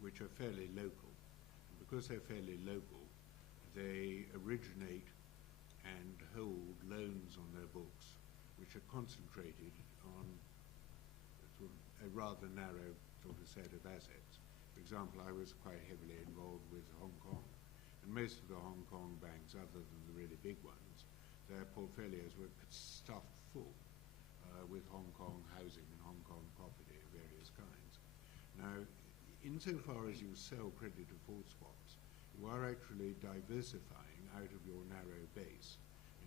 which are fairly local. And because they're fairly local, they originate and hold loans on their books which are concentrated on sort of a rather narrow sort of set of assets. For example, I was quite heavily involved with Hong Kong, and most of the Hong Kong banks, other than the really big ones, their portfolios were stuffed full with Hong Kong housing and Hong Kong property of various kinds. Now, insofar as you sell credit default swaps, you are actually diversifying out of your narrow base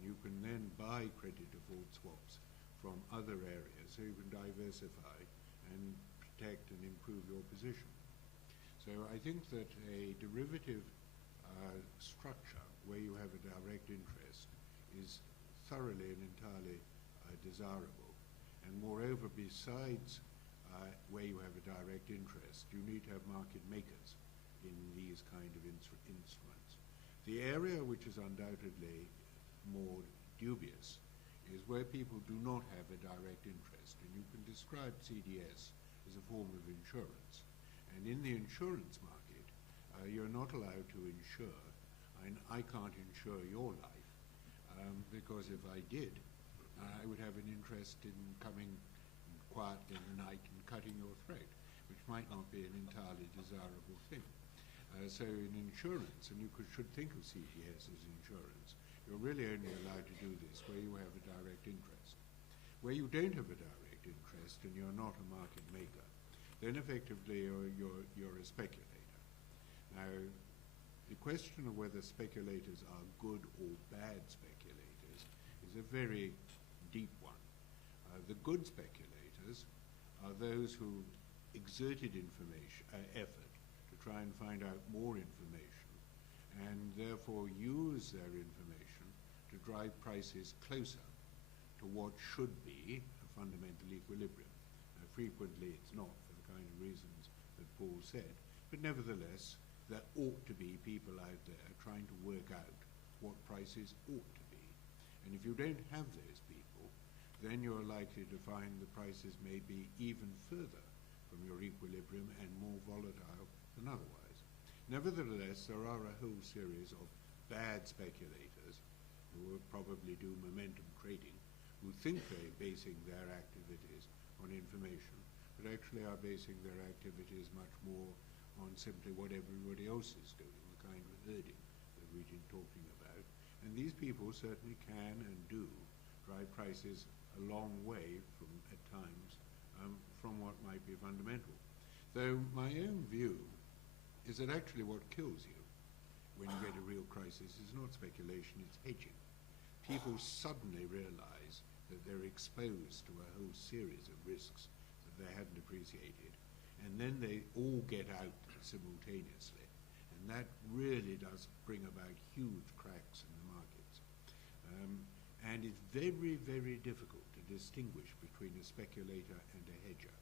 And you can then buy credit default swaps from other areas, so you can diversify and protect and improve your position. So I think that a derivative structure where you have a direct interest is thoroughly and entirely desirable. And moreover, besides where you have a direct interest, you need to have market makers in these kind of instruments. The area which is undoubtedly more dubious is where people do not have a direct interest, and you can describe CDS as a form of insurance. And in the insurance market, you're not allowed to insure, and I can't insure your life, because if I did, I would have an interest in coming quietly in the night and cutting your throat, which might not be an entirely desirable thing. So in insurance, and you should think of CDS as insurance, you're really only allowed to do this where you have a direct interest. Where you don't have a direct interest and you're not a market maker, then effectively you're a speculator. Now, the question of whether speculators are good or bad speculators is a very deep one. The good speculators are those who exerted effort to try and find out more information and therefore use their information to drive prices closer to what should be a fundamental equilibrium. Frequently it's not, for the kind of reasons that Paul said, but nevertheless there ought to be people out there trying to work out what prices ought to be. And if you don't have those people, then you're likely to find the prices may be even further from your equilibrium and more volatile than otherwise. Nevertheless, there are a whole series of bad speculators who will probably do momentum trading, who think they're basing their activities on information, but actually are basing their activities much more on simply what everybody else is doing, the kind of herding that we've been talking about. And these people certainly can and do drive prices a long way from, at times, from what might be fundamental. Though my own view is that actually what kills you when you get a real crisis is not speculation, it's hedging. People suddenly realize that they're exposed to a whole series of risks that they hadn't appreciated, and then they all get out simultaneously. And that really does bring about huge cracks in the markets. And it's very, very difficult to distinguish between a speculator and a hedger.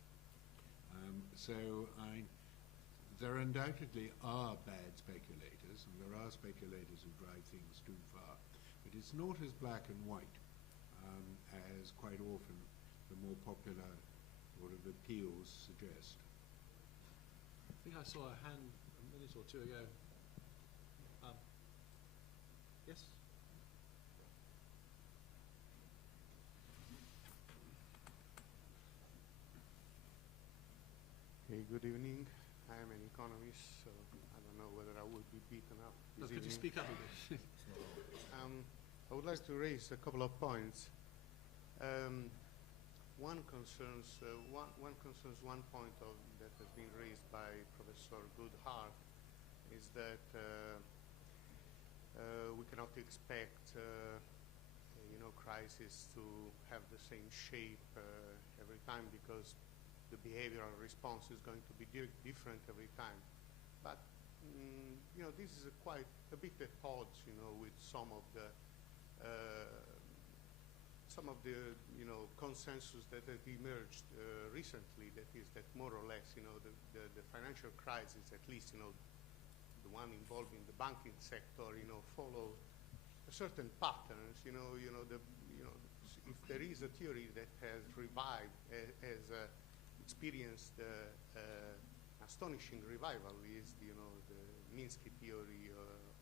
There undoubtedly are bad speculators, and there are speculators who drive things too far, but it's not as black and white as quite often the more popular sort of appeals suggest. I think I saw a hand a minute or two ago. Yes? Okay, good evening. I am an economist, so I don't know whether I will be beaten up this Could you evening. speak up a bit? I would like to raise a couple of points. One concerns one point that has been raised by Professor Goodhart, is that we cannot expect crisis to have the same shape every time, because the behavioral response is going to be different every time. But this is quite a bit at odds, with some of the consensus that have emerged recently. That is that more or less, the financial crisis, at least the one involving the banking sector, follow a certain patterns. If there is a theory that has revived, has experienced astonishing revival, is the Minsky theory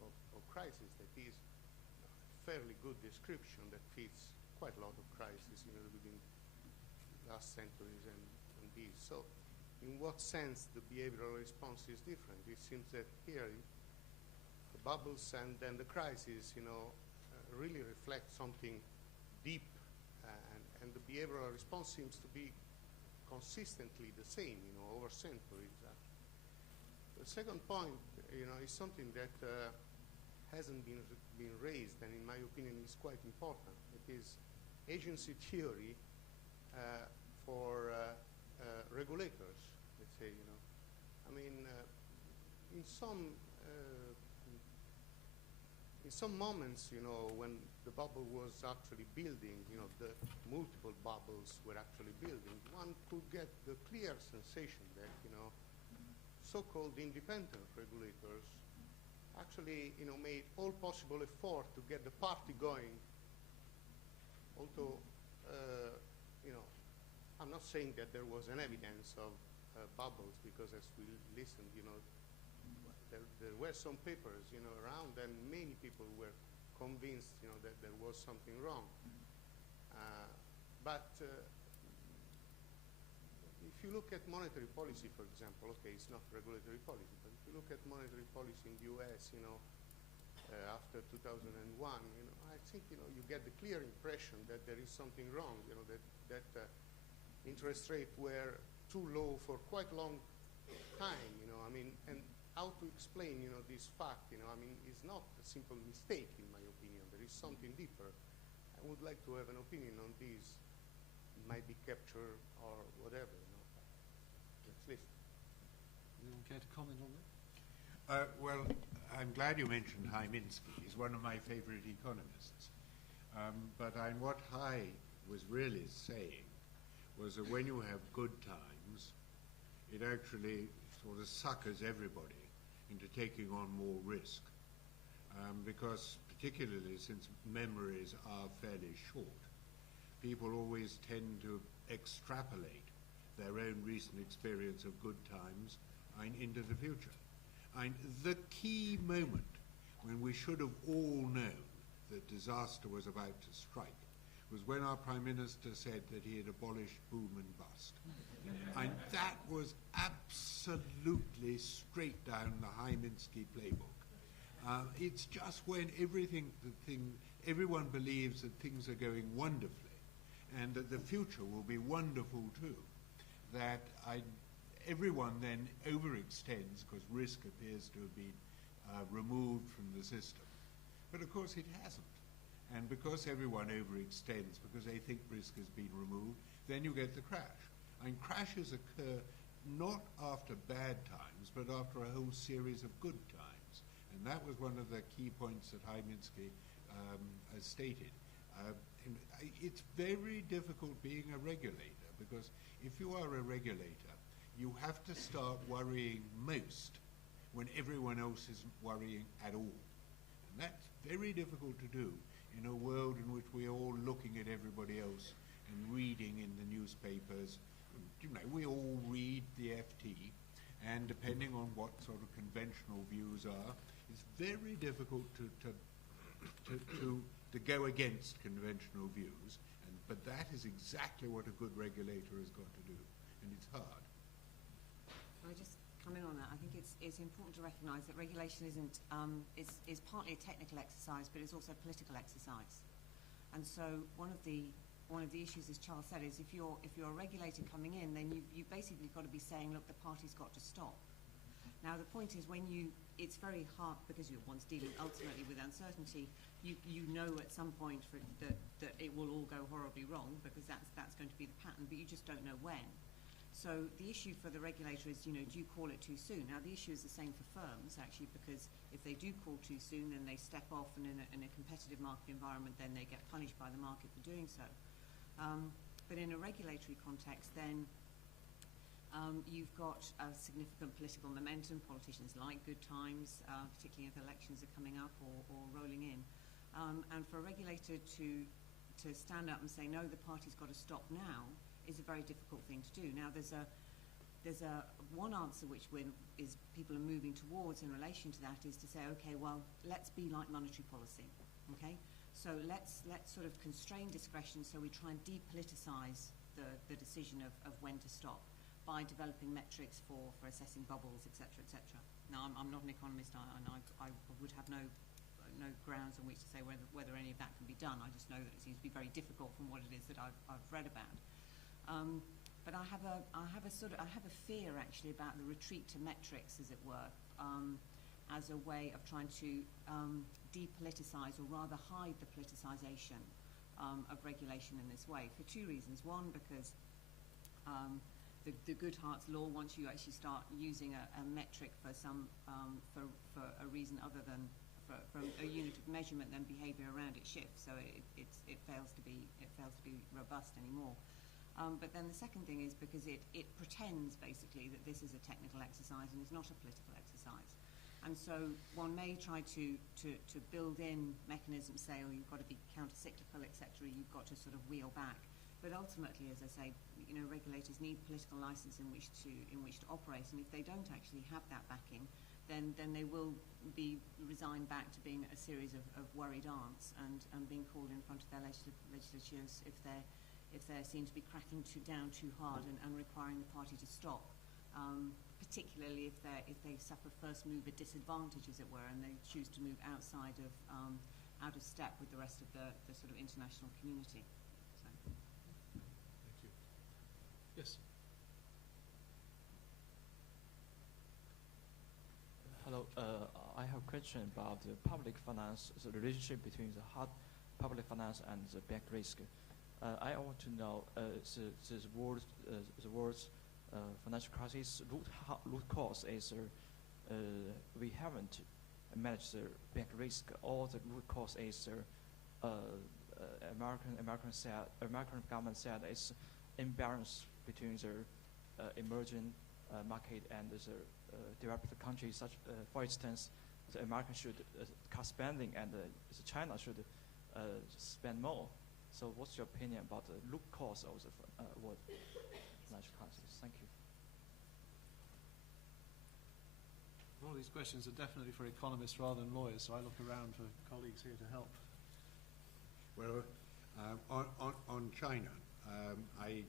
of crisis. That is a fairly good description that fits quite a lot of crises within last centuries and these. So in what sense the behavioral response is different? It seems that here the bubbles and then the crisis really reflect something deep, and the behavioral response seems to be consistently the same over centuries. The second point is something that hasn't been raised, and in my opinion is quite important. It is agency theory for regulators, let's say, you know. I mean, in some moments, you know, when the bubble was actually building, you know, the multiple bubbles were actually building, one could get the clear sensation that, you know, so-called independent regulators actually, you know, made all possible effort to get the party going. Although, you know, I'm not saying that there was an evidence of bubbles, because as we listened, you know, there were some papers, you know, around, and many people were convinced, you know, that there was something wrong. But if you look at monetary policy, for example, okay, it's not regulatory policy, but if you look at monetary policy in the US, you know, after 2001, you know, I think, you know, you get the clear impression that there is something wrong, you know, that interest rates were too low for quite a long time, you know, I mean, and how to explain, you know, this fact, you know, I mean, it's not a simple mistake, in my opinion. There is something deeper. I would like to have an opinion on this. It might be capture or whatever, you know. Let's listen. Anyone care to comment on that? Well, I'm glad you mentioned Hyminski. He's one of my favorite economists. But what Hy was really saying was that when you have good times, it actually sort of suckers everybody into taking on more risk, because particularly since memories are fairly short, people always tend to extrapolate their own recent experience of good times into the future. The key moment when we should have all known that disaster was about to strike was when our Prime Minister said that he had abolished boom and bust. And that was absolutely straight down the Hyminski playbook. It's just when everyone believes that things are going wonderfully and that the future will be wonderful too, that everyone then overextends because risk appears to have been removed from the system. But of course it hasn't. And because everyone overextends, because they think risk has been removed, then you get the crash. And crashes occur not after bad times, but after a whole series of good times. And that was one of the key points that Hyminski has stated. It's very difficult being a regulator, because if you are a regulator, you have to start worrying most when everyone else isn't worrying at all. And that's very difficult to do in a world in which we're all looking at everybody else and reading in the newspapers. You know, we all read the FT, and depending on what sort of conventional views are, it's very difficult to go against conventional views. But that is exactly what a good regulator has got to do, and it's hard. Can I just come in on that? I think it's important to recognise that regulation isn't is partly a technical exercise, but it's also a political exercise. And so one of the issues, as Charles said, is if you're a regulator coming in, then you basically got to be saying, look, the party's got to stop. Now the point is, it's very hard, because you're once dealing ultimately with uncertainty. You know at some point that it will all go horribly wrong, because that's going to be the pattern, but you just don't know when. So the issue for the regulator is, do you call it too soon? Now the issue is the same for firms, actually, because if they do call too soon, then they step off, and in a competitive market environment, then they get punished by the market for doing so. But in a regulatory context, then you've got a significant political momentum. Politicians like good times, particularly if elections are coming up or rolling in. And for a regulator to stand up and say, no, the party's got to stop now, is a very difficult thing to do. Now, there's one answer which people are moving towards in relation to that, is to say, okay, well, let's be like monetary policy, okay? So let's sort of constrain discretion, so we try and depoliticize the decision of when to stop by developing metrics for assessing bubbles, etc., etc. Now, I'm not an economist, and I would have no grounds on which to say whether any of that can be done. I just know that it seems to be very difficult from what it is that I've read about. But I have a fear actually about the retreat to metrics, as it were, as a way of trying to depoliticise, or rather hide the politicisation of regulation in this way, for two reasons. One, because the Goodhart's law, once you actually start using a metric for for a reason other than for a unit of measurement, then behaviour around it shifts. So it fails to be robust anymore. But then the second thing is because it pretends basically that this is a technical exercise and is not a political exercise. And so one may try to build in mechanisms, say, oh, you've got to be counter-cyclical, etc. You've got to sort of wheel back. But ultimately, as I say, regulators need political license in which to operate. And if they don't actually have that backing, then they will be resigned back to being a series of worried aunts and being called in front of their legislatures if they're seen to be cracking down too hard and requiring the party to stop. Particularly if they suffer first mover disadvantage, as it were, and they choose to move out of step with the rest of the sort of international community. So. Thank you. Yes. Hello. I have a question about the public finance, the relationship between the hard public finance and the bank risk. I want to know the world's financial crisis root cause is we haven't managed the bank risk, or the root cause is American government said it's imbalance between the emerging market and the developed countries. Such, for instance, the American should cut spending, and China should spend more. So, what's your opinion about the root cause of the world financial crisis? Thank you. All these questions are definitely for economists rather than lawyers, so I look around for colleagues here to help. Well, on China, I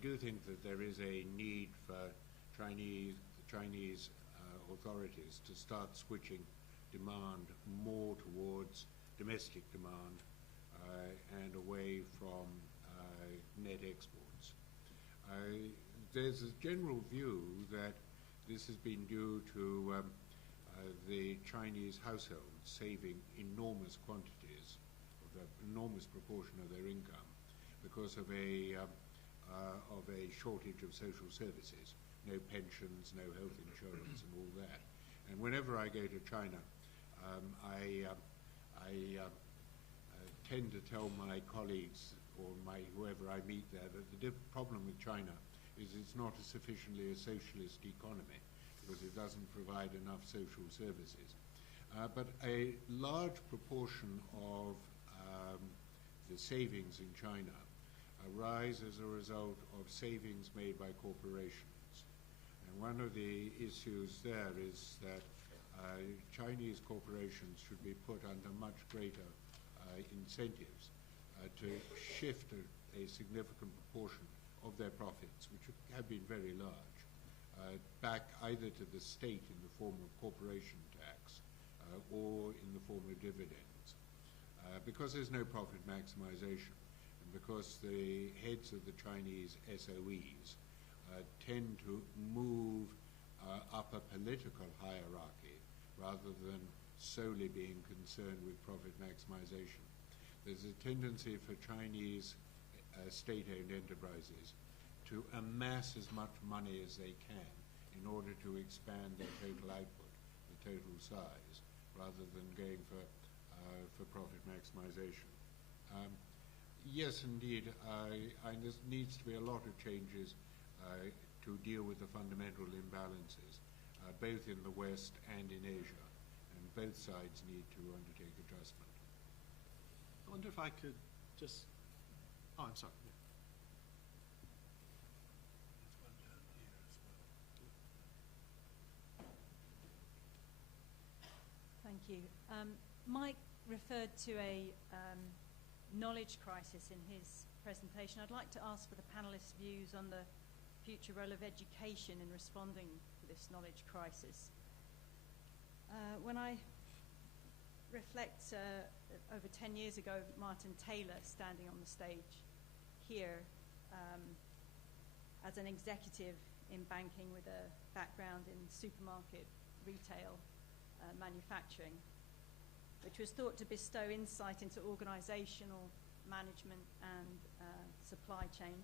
do think that there is a need for Chinese authorities to start switching demand more towards domestic demand and away from net exports. There's a general view that this has been due to the Chinese households saving enormous quantities, of the enormous proportion of their income, because of a shortage of social services, no pensions, no health insurance, and all that. And whenever I go to China, I tend to tell my colleagues or whoever I meet there that the problem with China is it's not sufficiently a socialist economy because it doesn't provide enough social services. But a large proportion of the savings in China arise as a result of savings made by corporations. And one of the issues there is that Chinese corporations should be put under much greater incentives to shift a significant proportion of their profits, which have been very large, back either to the state in the form of corporation tax or in the form of dividends. Because there's no profit maximization, and because the heads of the Chinese SOEs tend to move up a political hierarchy rather than solely being concerned with profit maximization. There's a tendency for Chinese state-owned enterprises to amass as much money as they can in order to expand their total output, the total size, rather than going for profit maximization. Yes, indeed, there needs to be a lot of changes to deal with the fundamental imbalances, both in the West and in Asia, and both sides need to undertake adjustment. I wonder if I could just... Oh, I'm sorry. Yeah. Thank you. Mike referred to a knowledge crisis in his presentation. I'd like to ask for the panelists' views on the future role of education in responding to this knowledge crisis. When I reflect over 10 years ago, Martin Taylor standing on the stage here as an executive in banking with a background in supermarket retail, manufacturing, which was thought to bestow insight into organisational management and supply chain.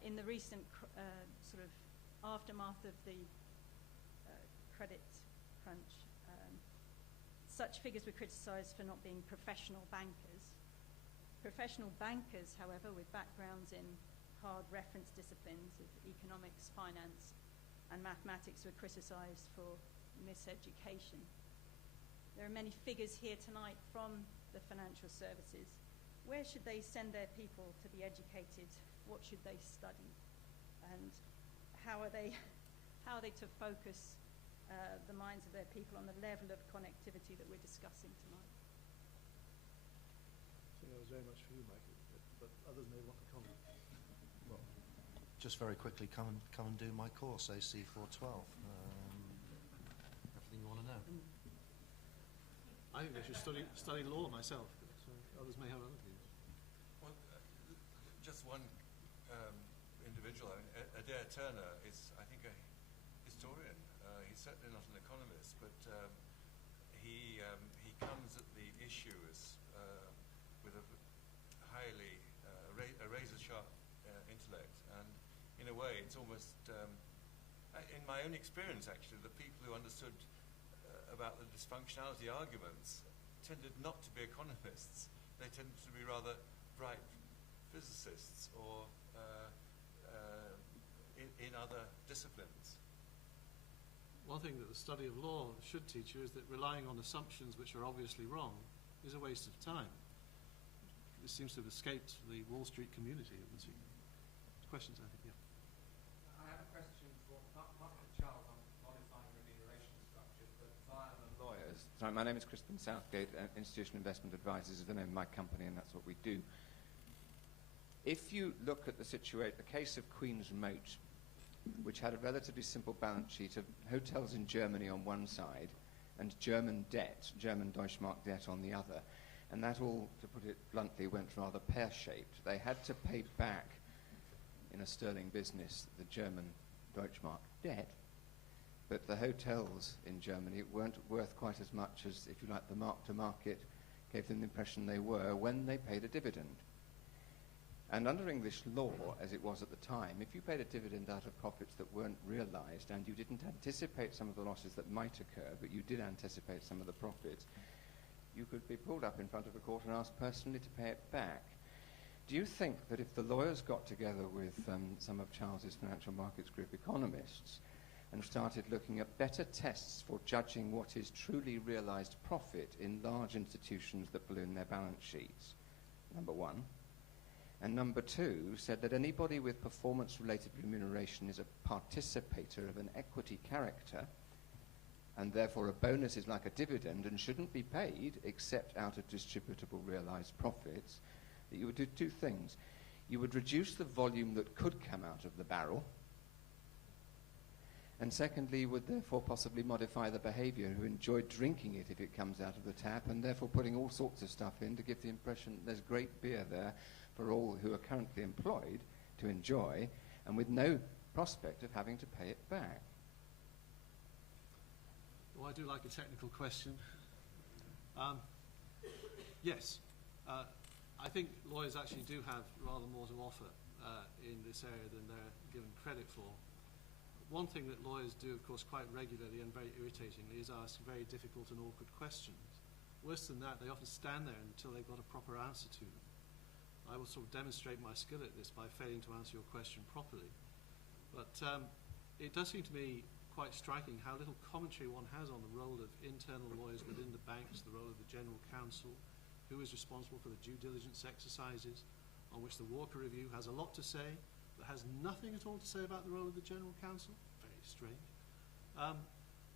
In the recent sort of aftermath of the credit crunch, such figures were criticised for not being professional bankers. Professional bankers, however, with backgrounds in hard reference disciplines of economics, finance, and mathematics were criticised for miseducation. There are many figures here tonight from the financial services. Where should they send their people to be educated? What should they study? And how are they to focus the minds of their people on the level of connectivity that we're discussing tonight? I think that was very much for you, Michael, but others may want to comment. Well, just very quickly, come and do my course, AC 412. Everything you want to know. I think they should study law myself, but others may have other views. Well, just one individual. I mean, Adair Turner is, I think, a historian. He's certainly not an economist, but he comes at the issues with a highly a razor-sharp intellect, and in a way, it's almost, in my own experience, actually, the people who understood about the dysfunctionality arguments tended not to be economists. They tended to be rather bright physicists or in other disciplines. One thing that the study of law should teach you is that relying on assumptions which are obviously wrong is a waste of time. This seems to have escaped the Wall Street community, it would seem. Questions, I think, yeah. I have a question for Charles on modifying remuneration structures, but via the lawyers. Sorry, my name is Crispin Southgate, Institutional Investment Advisors is the name of my company, and that's what we do. If you look at the case of Queen's Moat, which had a relatively simple balance sheet of hotels in Germany on one side and German debt, German Deutschmark debt on the other, and that all, to put it bluntly, went rather pear-shaped. They had to pay back, in a sterling business, the German Deutschmark debt, but the hotels in Germany weren't worth quite as much as, if you like, the mark-to-market gave them the impression they were when they paid a dividend. And under English law, as it was at the time, if you paid a dividend out of profits that weren't realised and you didn't anticipate some of the losses that might occur, but you did anticipate some of the profits, you could be pulled up in front of a court and asked personally to pay it back. Do you think that if the lawyers got together with some of Charles's financial markets group economists and started looking at better tests for judging what is truly realised profit in large institutions that balloon their balance sheets, number one, and number two, said that anybody with performance-related remuneration is a participator of an equity character, and therefore a bonus is like a dividend and shouldn't be paid except out of distributable realised profits, that you would do two things. You would reduce the volume that could come out of the barrel, and secondly, you would therefore possibly modify the behaviour who enjoy drinking it if it comes out of the tap, and therefore putting all sorts of stuff in to give the impression that there's great beer there for all who are currently employed to enjoy, and with no prospect of having to pay it back. Well, I do like a technical question. Yes, I think lawyers actually do have rather more to offer in this area than they're given credit for. One thing that lawyers do, of course, quite regularly and very irritatingly is ask very difficult and awkward questions. Worse than that, they often stand there until they've got a proper answer to them. I will sort of demonstrate my skill at this by failing to answer your question properly. But it does seem to me quite striking how little commentary one has on the role of internal lawyers within the banks, the role of the general counsel, who is responsible for the due diligence exercises, on which the Walker Review has a lot to say, but has nothing at all to say about the role of the general counsel. Very strange.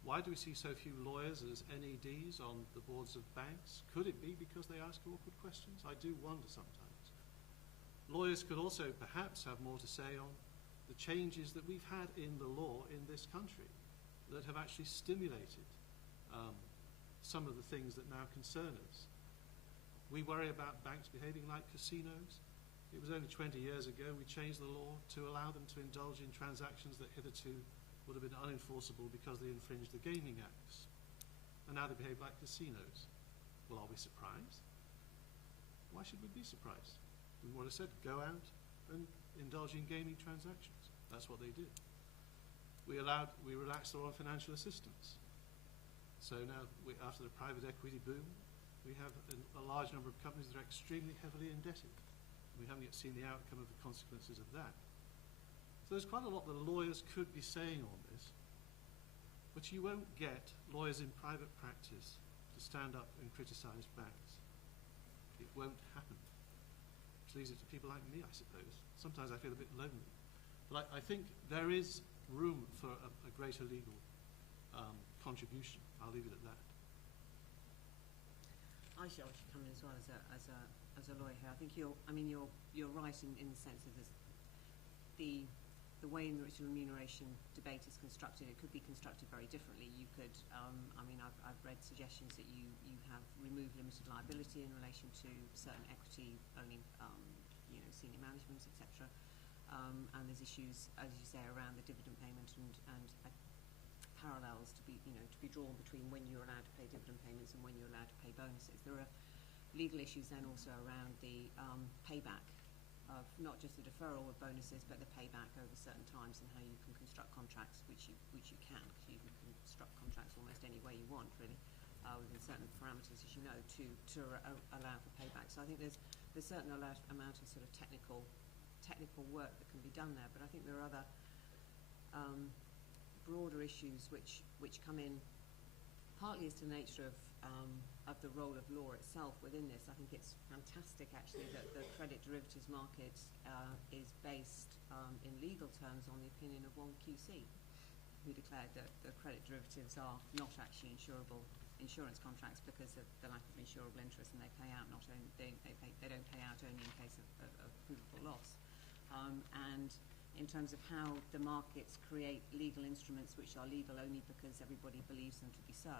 Why do we see so few lawyers as NEDs on the boards of banks? Could it be because they ask awkward questions? I do wonder sometimes. Lawyers could also perhaps have more to say on the changes that we've had in the law in this country that have actually stimulated some of the things that now concern us. We worry about banks behaving like casinos. It was only 20 years ago we changed the law to allow them to indulge in transactions that hitherto would have been unenforceable because they infringed the Gaming Acts. and now they behave like casinos. Well, are we surprised? Why should we be surprised? We would have said, go out and indulge in gaming transactions. That's what they did. We relaxed our financial assistance. So now, after the private equity boom, we have a large number of companies that are extremely heavily indebted. We haven't yet seen the outcome of the consequences of that. So there's quite a lot that lawyers could be saying on this, but you won't get lawyers in private practice to stand up and criticize banks. It won't happen. Which leaves it to people like me, I suppose. Sometimes I feel a bit lonely. But I think there is room for a greater legal contribution. I'll leave it at that. I should come in as well as a lawyer here. I think you're right in the sense of the way in which the remuneration debate is constructed. It could be constructed very differently. You could, I've read suggestions that you have removed limited liability in relation to certain equity owning, senior management, etc. And there's issues, as you say, around the dividend payment and parallels to be drawn between when you're allowed to pay dividend payments and when you're allowed to pay bonuses. There are legal issues then also around the payback of not just the deferral of bonuses, but the payback over certain times, and how you can construct contracts, which you can, because you can construct contracts almost any way you want, really, within certain parameters, as you know, to allow for payback. So I think there's certain amount of sort of technical work that can be done there, but I think there are other broader issues which come in partly as to the nature of the role of law itself within this. I think it's fantastic, actually, that the credit derivatives market is based, in legal terms, on the opinion of one QC, who declared that the credit derivatives are not actually insurable insurance contracts because of the lack of insurable interest, and they pay out not only they don't pay out only in case of provable loss. And in terms of how the markets create legal instruments which are legal only because everybody believes them to be so,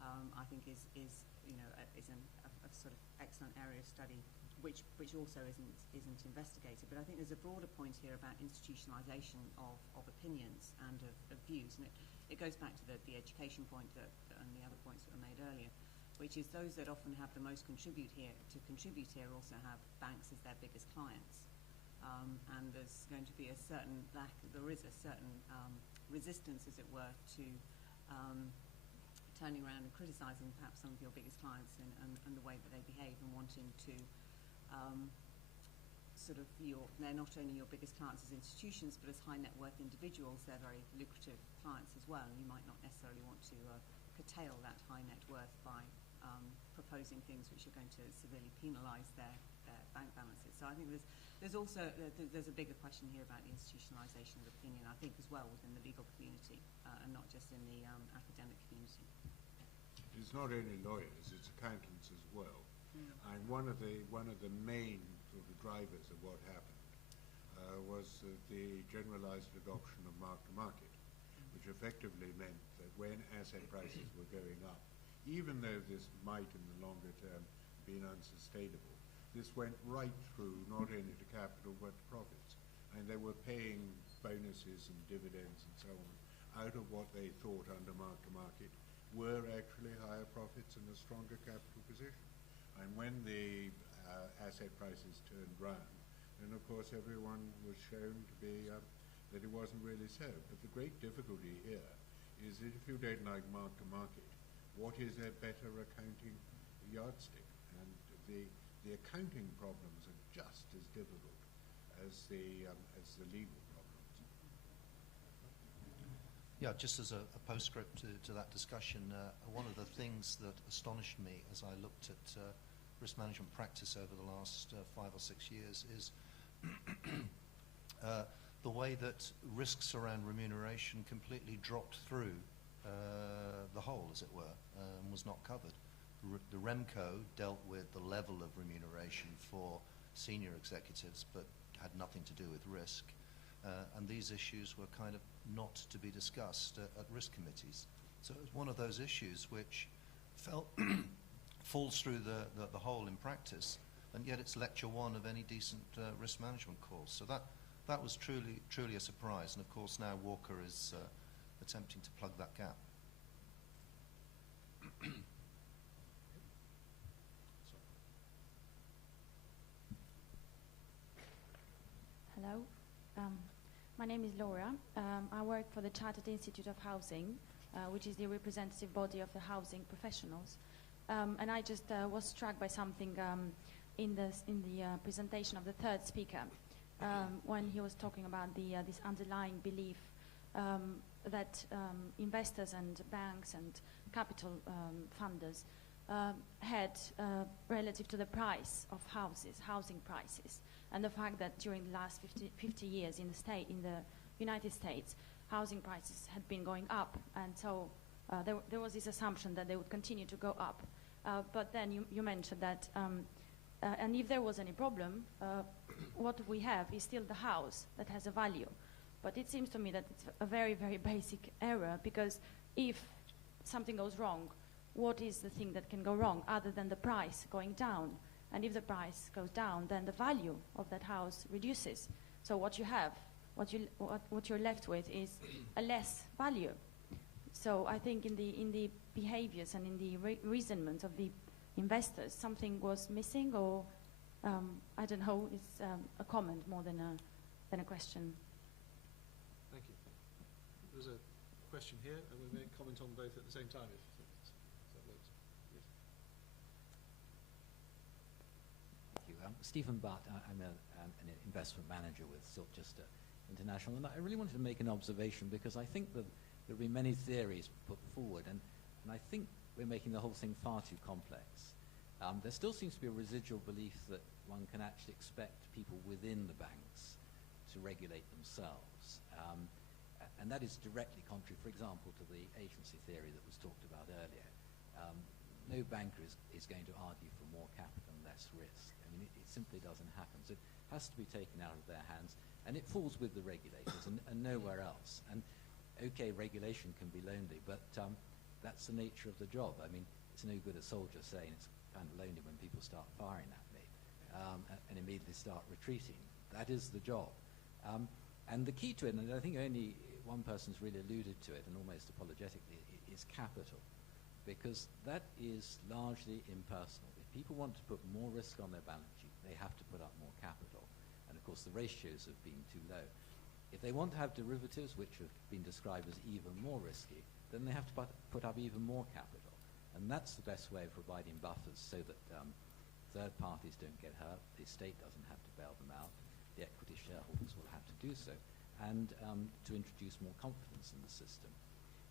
I think is a sort of excellent area of study, which also isn't investigated. But I think there's a broader point here about institutionalisation of opinions and of views, and it goes back to the education point and the other points that were made earlier, which is those that often have the most contribute here also have banks as their biggest clients. And there's going to be a certain resistance, as it were, to turning around and criticising perhaps some of your biggest clients and the way that they behave, and wanting to they're not only your biggest clients as institutions, but as high net worth individuals, they're very lucrative clients as well. And you might not necessarily want to curtail that high net worth by proposing things which are going to severely penalise their bank balances. So I think there's also there's a bigger question here about the institutionalisation of opinion, I think, as well within the legal community, and not just in the academic community. It's not only lawyers; it's accountants as well. And one of the main sort of drivers of what happened was the generalised adoption of mark-to-market, which effectively meant that when asset prices were going up, even though this might in the longer term be unsustainable, this went right through not only to capital but to profits. And they were paying bonuses and dividends and so on out of what they thought under mark-to-market were actually higher profits and a stronger capital position. And when the asset prices turned round, then of course everyone was shown to be that it wasn't really so. But the great difficulty here is that if you don't like mark-to-market, what is a better accounting yardstick? And the accounting problems are just as difficult as the legal problems. Yeah, just as a postscript to that discussion, one of the things that astonished me as I looked at risk management practice over the last 5 or 6 years is the way that risks around remuneration completely dropped through the hole, as it were, was not covered. The REMCO dealt with the level of remuneration for senior executives, but had nothing to do with risk. And these issues were kind of not to be discussed at risk committees. So it was one of those issues which falls through the hole in practice, and yet it's lecture 1 of any decent risk management course. So that was truly a surprise, and of course now Walker is attempting to plug that gap. Hello. My name is Laura. I work for the Chartered Institute of Housing, which is the representative body of the housing professionals. And I just was struck by something in the presentation of the third speaker, when he was talking about this underlying belief that investors and banks and capital funders had relative to the price of housing prices, and the fact that during the last 50 years in the United States, housing prices had been going up, and so there was this assumption that they would continue to go up. But then you mentioned that, and if there was any problem, what we have is still the house that has a value. But it seems to me that it's a very, very basic error, because if something goes wrong, what is the thing that can go wrong other than the price going down? And if the price goes down, then the value of that house reduces. So what you have, what you're left with is a less value. So I think in the behaviors and in the reasonment of the investors, something was missing, or I don't know. It's a comment more than a question. Thank you. There's a question here, and we may comment on both at the same time if that works. Yes. Thank you. Stephen Butt. I'm an investment manager with Silchester International, and I really wanted to make an observation, because I think that there will be many theories put forward, and I think we're making the whole thing far too complex. There still seems to be a residual belief that one can actually expect people within the banks to regulate themselves. And that is directly contrary, for example, to the agency theory that was talked about earlier. No banker is going to argue for more capital and less risk. I mean, it simply doesn't happen. So it has to be taken out of their hands, and it falls with the regulators and nowhere else. And okay, regulation can be lonely, but that's the nature of the job. I mean, it's no good a soldier saying it's kind of lonely when people start firing at me and immediately start retreating. That is the job. And the key to it, and I think only one person's really alluded to it, and almost apologetically, is capital, because that is largely impersonal. If people want to put more risk on their balance sheet, they have to put up more capital. And of course, the ratios have been too low. If they want to have derivatives, which have been described as even more risky, then they have to put up even more capital. And that's the best way of providing buffers so that third parties don't get hurt, the state doesn't have to bail them out, the equity shareholders will have to do so, and to introduce more confidence in the system.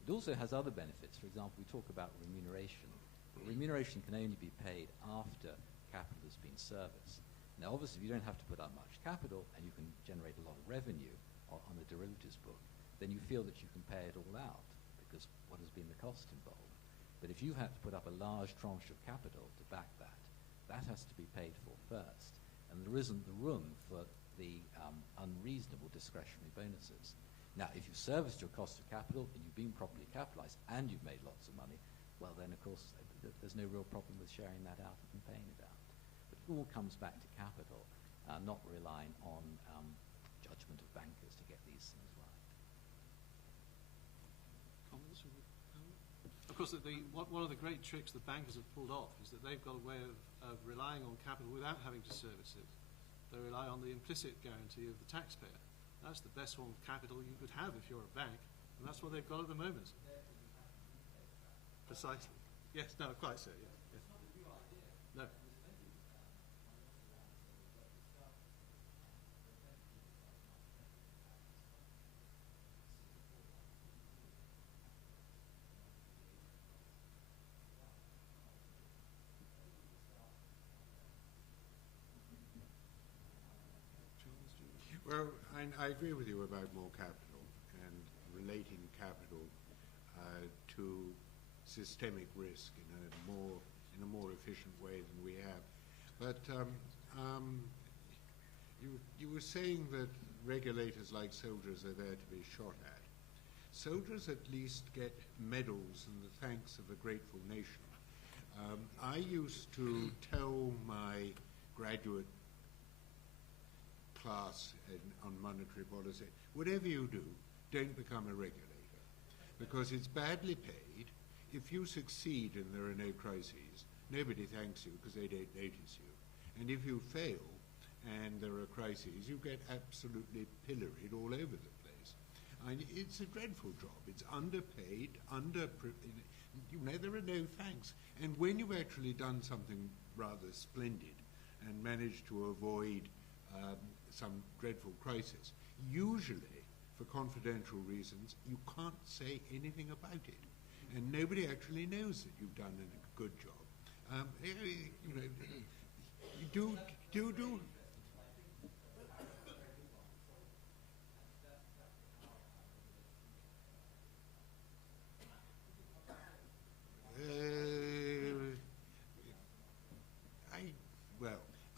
It also has other benefits. For example, we talk about remuneration. But remuneration can only be paid after capital has been serviced. Now, obviously, if you don't have to put up much capital and you can generate a lot of revenue on the derivatives book, then you feel that you can pay it all out, because what has been the cost involved? But if you had to put up a large tranche of capital to back that, that has to be paid for first. And there isn't the room for the unreasonable discretionary bonuses. Now, if you've serviced your cost of capital and you've been properly capitalized and you've made lots of money, well, then, of course, there's no real problem with sharing that out and paying it out. But it all comes back to capital, not relying on judgment of bankers to get these things right. Comments from the panel? Of course, one of the great tricks the bankers have pulled off is that they've got a way of relying on capital without having to service it. They rely on the implicit guarantee of the taxpayer. That's the best form of capital you could have if you're a bank, and that's what they've got at the moment. Precisely. Yes, no, quite so, yes. No. Well, I agree with you about more capital and relating capital to systemic risk in a more efficient way than we have. But you were saying that regulators like soldiers are there to be shot at. Soldiers at least get medals and the thanks of a grateful nation. I used to tell my graduate class on monetary policy, whatever you do, don't become a regulator, because it's badly paid, if you succeed and there are no crises, nobody thanks you because they don't notice you. And if you fail and there are crises, you get absolutely pilloried all over the place. And it's a dreadful job. It's underpaid, there are no thanks. And when you've actually done something rather splendid and managed to avoid some dreadful crisis, usually, for confidential reasons, you can't say anything about it. And nobody actually knows that you've done a good job. Do.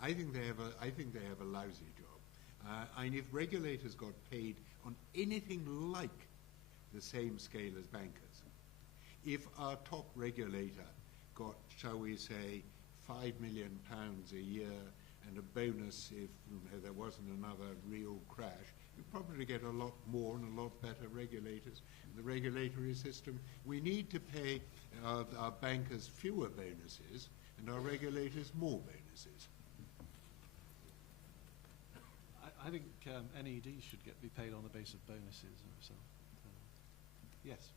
I think they have a lousy job. And if regulators got paid on anything like the same scale as bankers, if our top regulator got, shall we say, £5 million a year and a bonus if there wasn't another real crash, you'd probably get a lot more and a lot better regulators. In the regulatory system, we need to pay our bankers fewer bonuses and our regulators more bonuses. I think NED should be paid on the basis of bonuses. So, yes.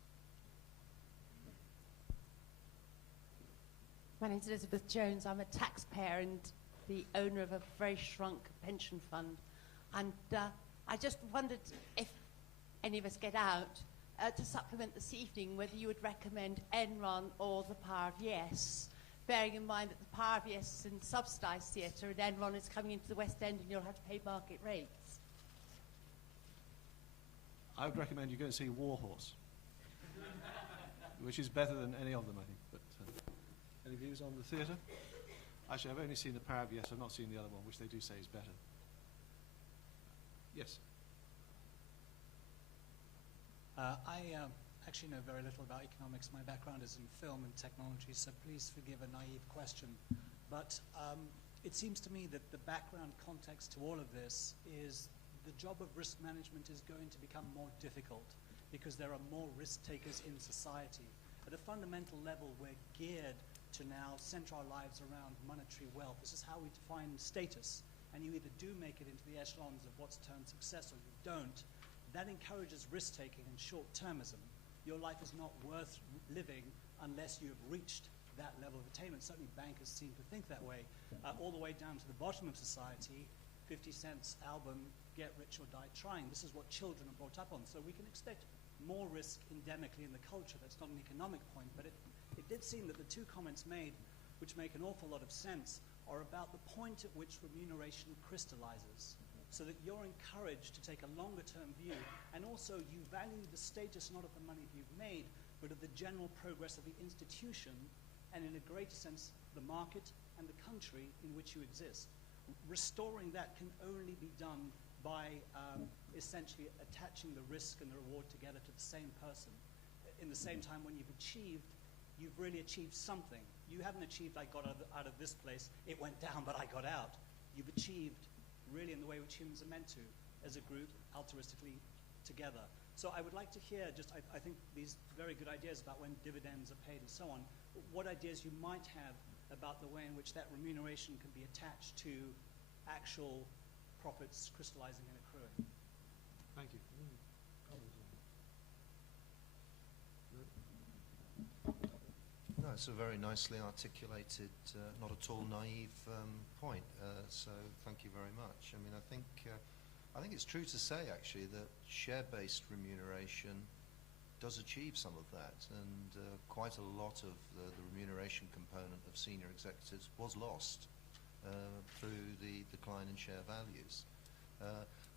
My name's Elizabeth Jones. I'm a taxpayer and the owner of a very shrunk pension fund. And I just wondered if any of us get out, to supplement this evening, whether you would recommend Enron or the Power of Yes, bearing in mind that the Power of Yes is in subsidised theatre and Enron is coming into the West End and you'll have to pay market rates. I would recommend you go and see Warhorse, which is better than any of them, I think. But any views on the theatre? Actually, I've only seen the Power of Yes. I've not seen the other one, which they do say is better. Yes. I actually know very little about economics. My background is in film and technology, so please forgive a naive question. But it seems to me that the background context to all of this is the job of risk management is going to become more difficult because there are more risk takers in society. At a fundamental level, we're geared to now center our lives around monetary wealth. This is how we define status. And you either do make it into the echelons of what's termed success or you don't. That encourages risk-taking and short-termism. Your life is not worth living unless you have reached that level of attainment. Certainly bankers seem to think that way. All the way down to the bottom of society, 50 Cent's album, Get Rich or Die Trying. This is what children are brought up on. So we can expect more risk endemically in the culture. That's not an economic point, but it did seem that the two comments made, which make an awful lot of sense, are about the point at which remuneration crystallizes, so that you're encouraged to take a longer-term view, and also you value the status not of the money you've made, but of the general progress of the institution, and in a greater sense, the market and the country in which you exist. Restoring that can only be done by essentially attaching the risk and the reward together to the same person. In the same time, when you've really achieved something. You haven't achieved, I got out of this place, it went down, but I got out. You've achieved really in the way which humans are meant to, as a group, altruistically together. So I would like to hear I think these very good ideas about when dividends are paid and so on, what ideas you might have about the way in which that remuneration can be attached to actual profits crystallizing and accruing. Thank you. No, it's a very nicely articulated, not at all naive point. So thank you very much. I mean, I think it's true to say actually that share-based remuneration does achieve some of that, and quite a lot of the remuneration component of senior executives was lost through the decline in share values.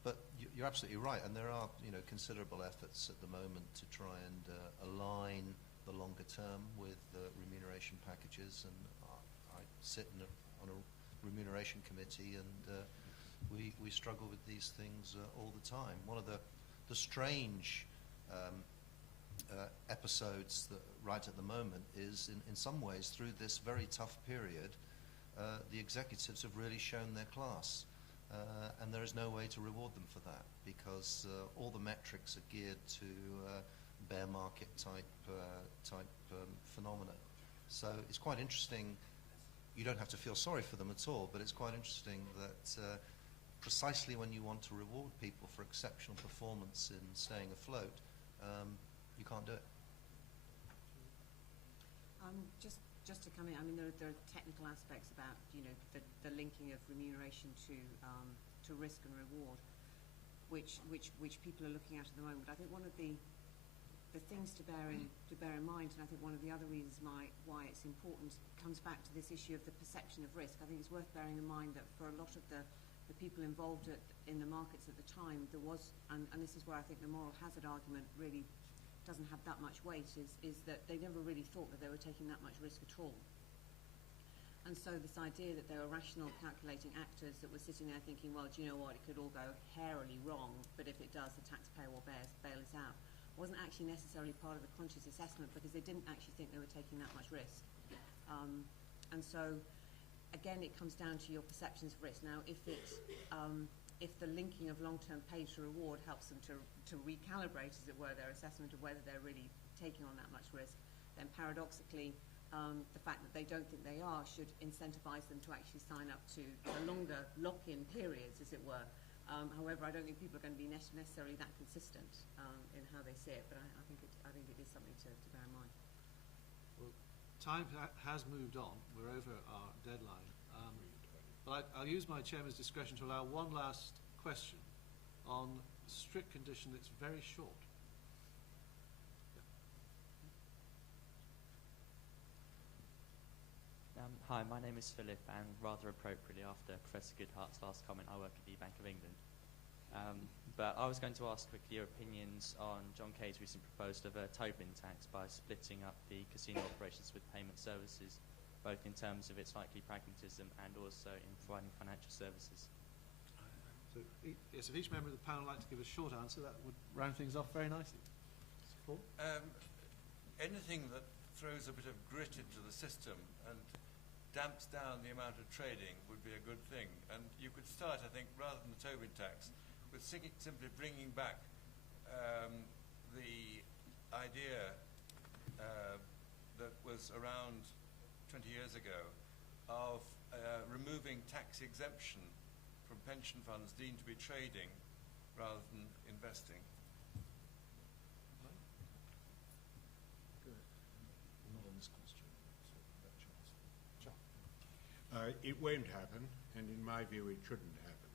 But you're absolutely right, and there are considerable efforts at the moment to try and align the longer term with remuneration packages, and I sit on a remuneration committee, and we struggle with these things all the time. One of the strange episodes right at the moment is in some ways through this very tough period the executives have really shown their class, and there is no way to reward them for that because all the metrics are geared to bear market type phenomena. So it's quite interesting. You don't have to feel sorry for them at all, but it's quite interesting that precisely when you want to reward people for exceptional performance in staying afloat, you can't do it. Just to come in, I mean, there are technical aspects about, you know, the linking of remuneration to risk and reward, which people are looking at the moment. I think one of the things to bear in mind, and I think one of the other reasons why it's important, comes back to this issue of the perception of risk. I think it's worth bearing in mind that for a lot of the people involved in the markets at the time, there was, and this is where I think the moral hazard argument really doesn't have that much weight, is that they never really thought that they were taking that much risk at all. And so this idea that they were rational, calculating actors that were sitting there thinking, well, do you know what, it could all go hairily wrong, but if it does, the taxpayer will bail us out, wasn't actually necessarily part of the conscious assessment, because they didn't actually think they were taking that much risk. And so, again, it comes down to your perceptions of risk. Now, if the linking of long-term pay to reward helps them to recalibrate, as it were, their assessment of whether they're really taking on that much risk, then paradoxically, the fact that they don't think they are should incentivize them to actually sign up to longer lock-in periods, as it were. However, I don't think people are going to be necessarily that consistent in how they see it, but I think it is something to bear in mind. Well, time has moved on. We're over our deadline. But I'll use my chairman's discretion to allow one last question on strict condition that's very short. Hi, my name is Philip, and rather appropriately after Professor Goodhart's last comment, I work at the Bank of England. But I was going to ask quickly your opinions on John Kay's recent proposal of a Tobin tax by splitting up the casino operations with payment services, both in terms of its likely pragmatism and also in providing financial services. So, yes, if each member of the panel would like to give a short answer, that would round things off very nicely. Paul? Anything that throws a bit of grit into the system and damps down the amount of trading would be a good thing. And you could start, I think, rather than the Tobin tax, with simply bringing back the idea that was around 20 years ago of removing tax exemption from pension funds deemed to be trading rather than investing. Good. Not on this question. It won't happen, and in my view it shouldn't happen.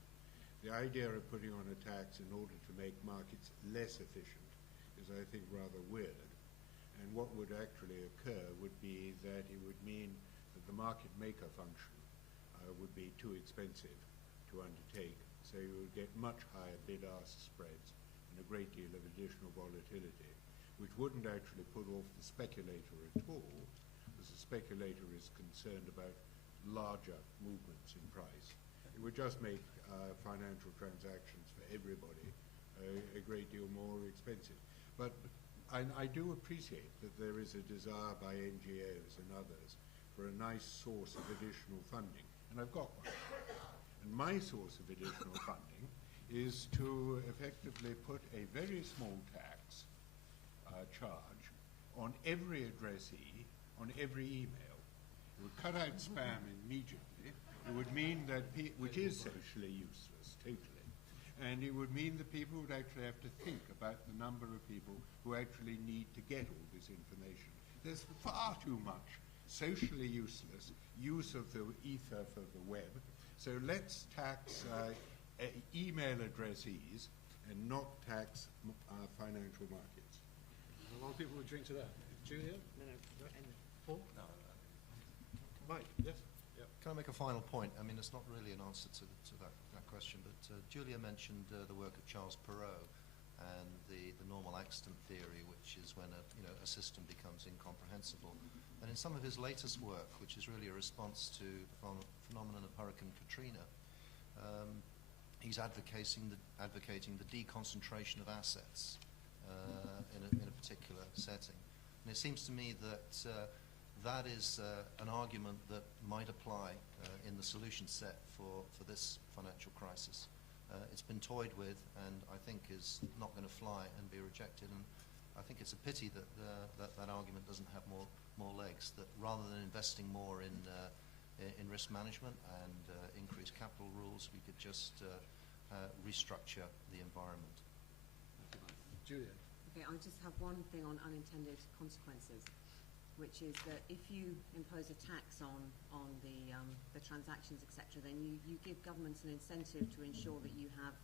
The idea of putting on a tax in order to make markets less efficient is, I think, rather weird. And what would actually occur would be that it would mean that the market maker function would be too expensive to undertake. So you would get much higher bid-ask spreads and a great deal of additional volatility, which wouldn't actually put off the speculator at all, because the speculator is concerned about larger movements in price. It would just make financial transactions for everybody a great deal more expensive. But I do appreciate that there is a desire by NGOs and others for a nice source of additional funding, and I've got one. And my source of additional funding is to effectively put a very small tax charge on every addressee, on every email. It would cut out spam immediately. It would mean that, which is socially useless, totally. And it would mean that people would actually have to think about the number of people who actually need to get all this information. There's far too much socially useless use of the ether for the web. So let's tax email addressees and not tax financial markets. A lot of people would drink to that. Julia? No. Paul? No. Mike? Yes? Yep. Can I make a final point? I mean, it's not really an answer to that question, but Julia mentioned the work of Charles Perrow and the normal accident theory, which is when a system becomes incomprehensible. And in some of his latest work, which is really a response to the phenomenon of Hurricane Katrina, he's advocating the deconcentration of assets in a particular setting. And it seems to me that that is an argument that might apply in the solution set for this financial crisis. It's been toyed with and I think is not going to fly and be rejected. And I think it's a pity that that argument doesn't have more legs, that rather than investing more in risk management and increased capital rules, we could just restructure the environment. Julia. Okay, I just have one thing on unintended consequences, which is that if you impose a tax on the transactions, etc., then you give governments an incentive to ensure that you have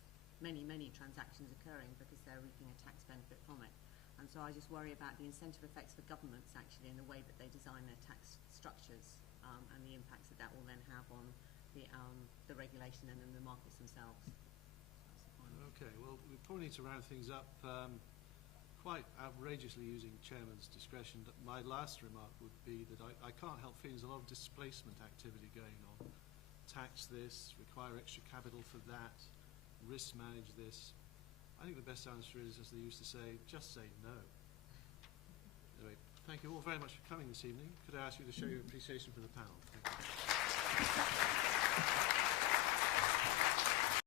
many transactions occurring because they're reaping a tax benefit from it. And so I just worry about the incentive effects for governments actually in the way that they design their tax structures and the impacts that will then have on the regulation and then the markets themselves. Okay, well, we probably need to round things up quite outrageously using Chairman's discretion. My last remark would be that I can't help feeling there's a lot of displacement activity going on. Tax this, require extra capital for that, risk manage this. I think the best answer is, as they used to say, just say no. Anyway, thank you all very much for coming this evening. Could I ask you to show your appreciation for the panel? Thank you.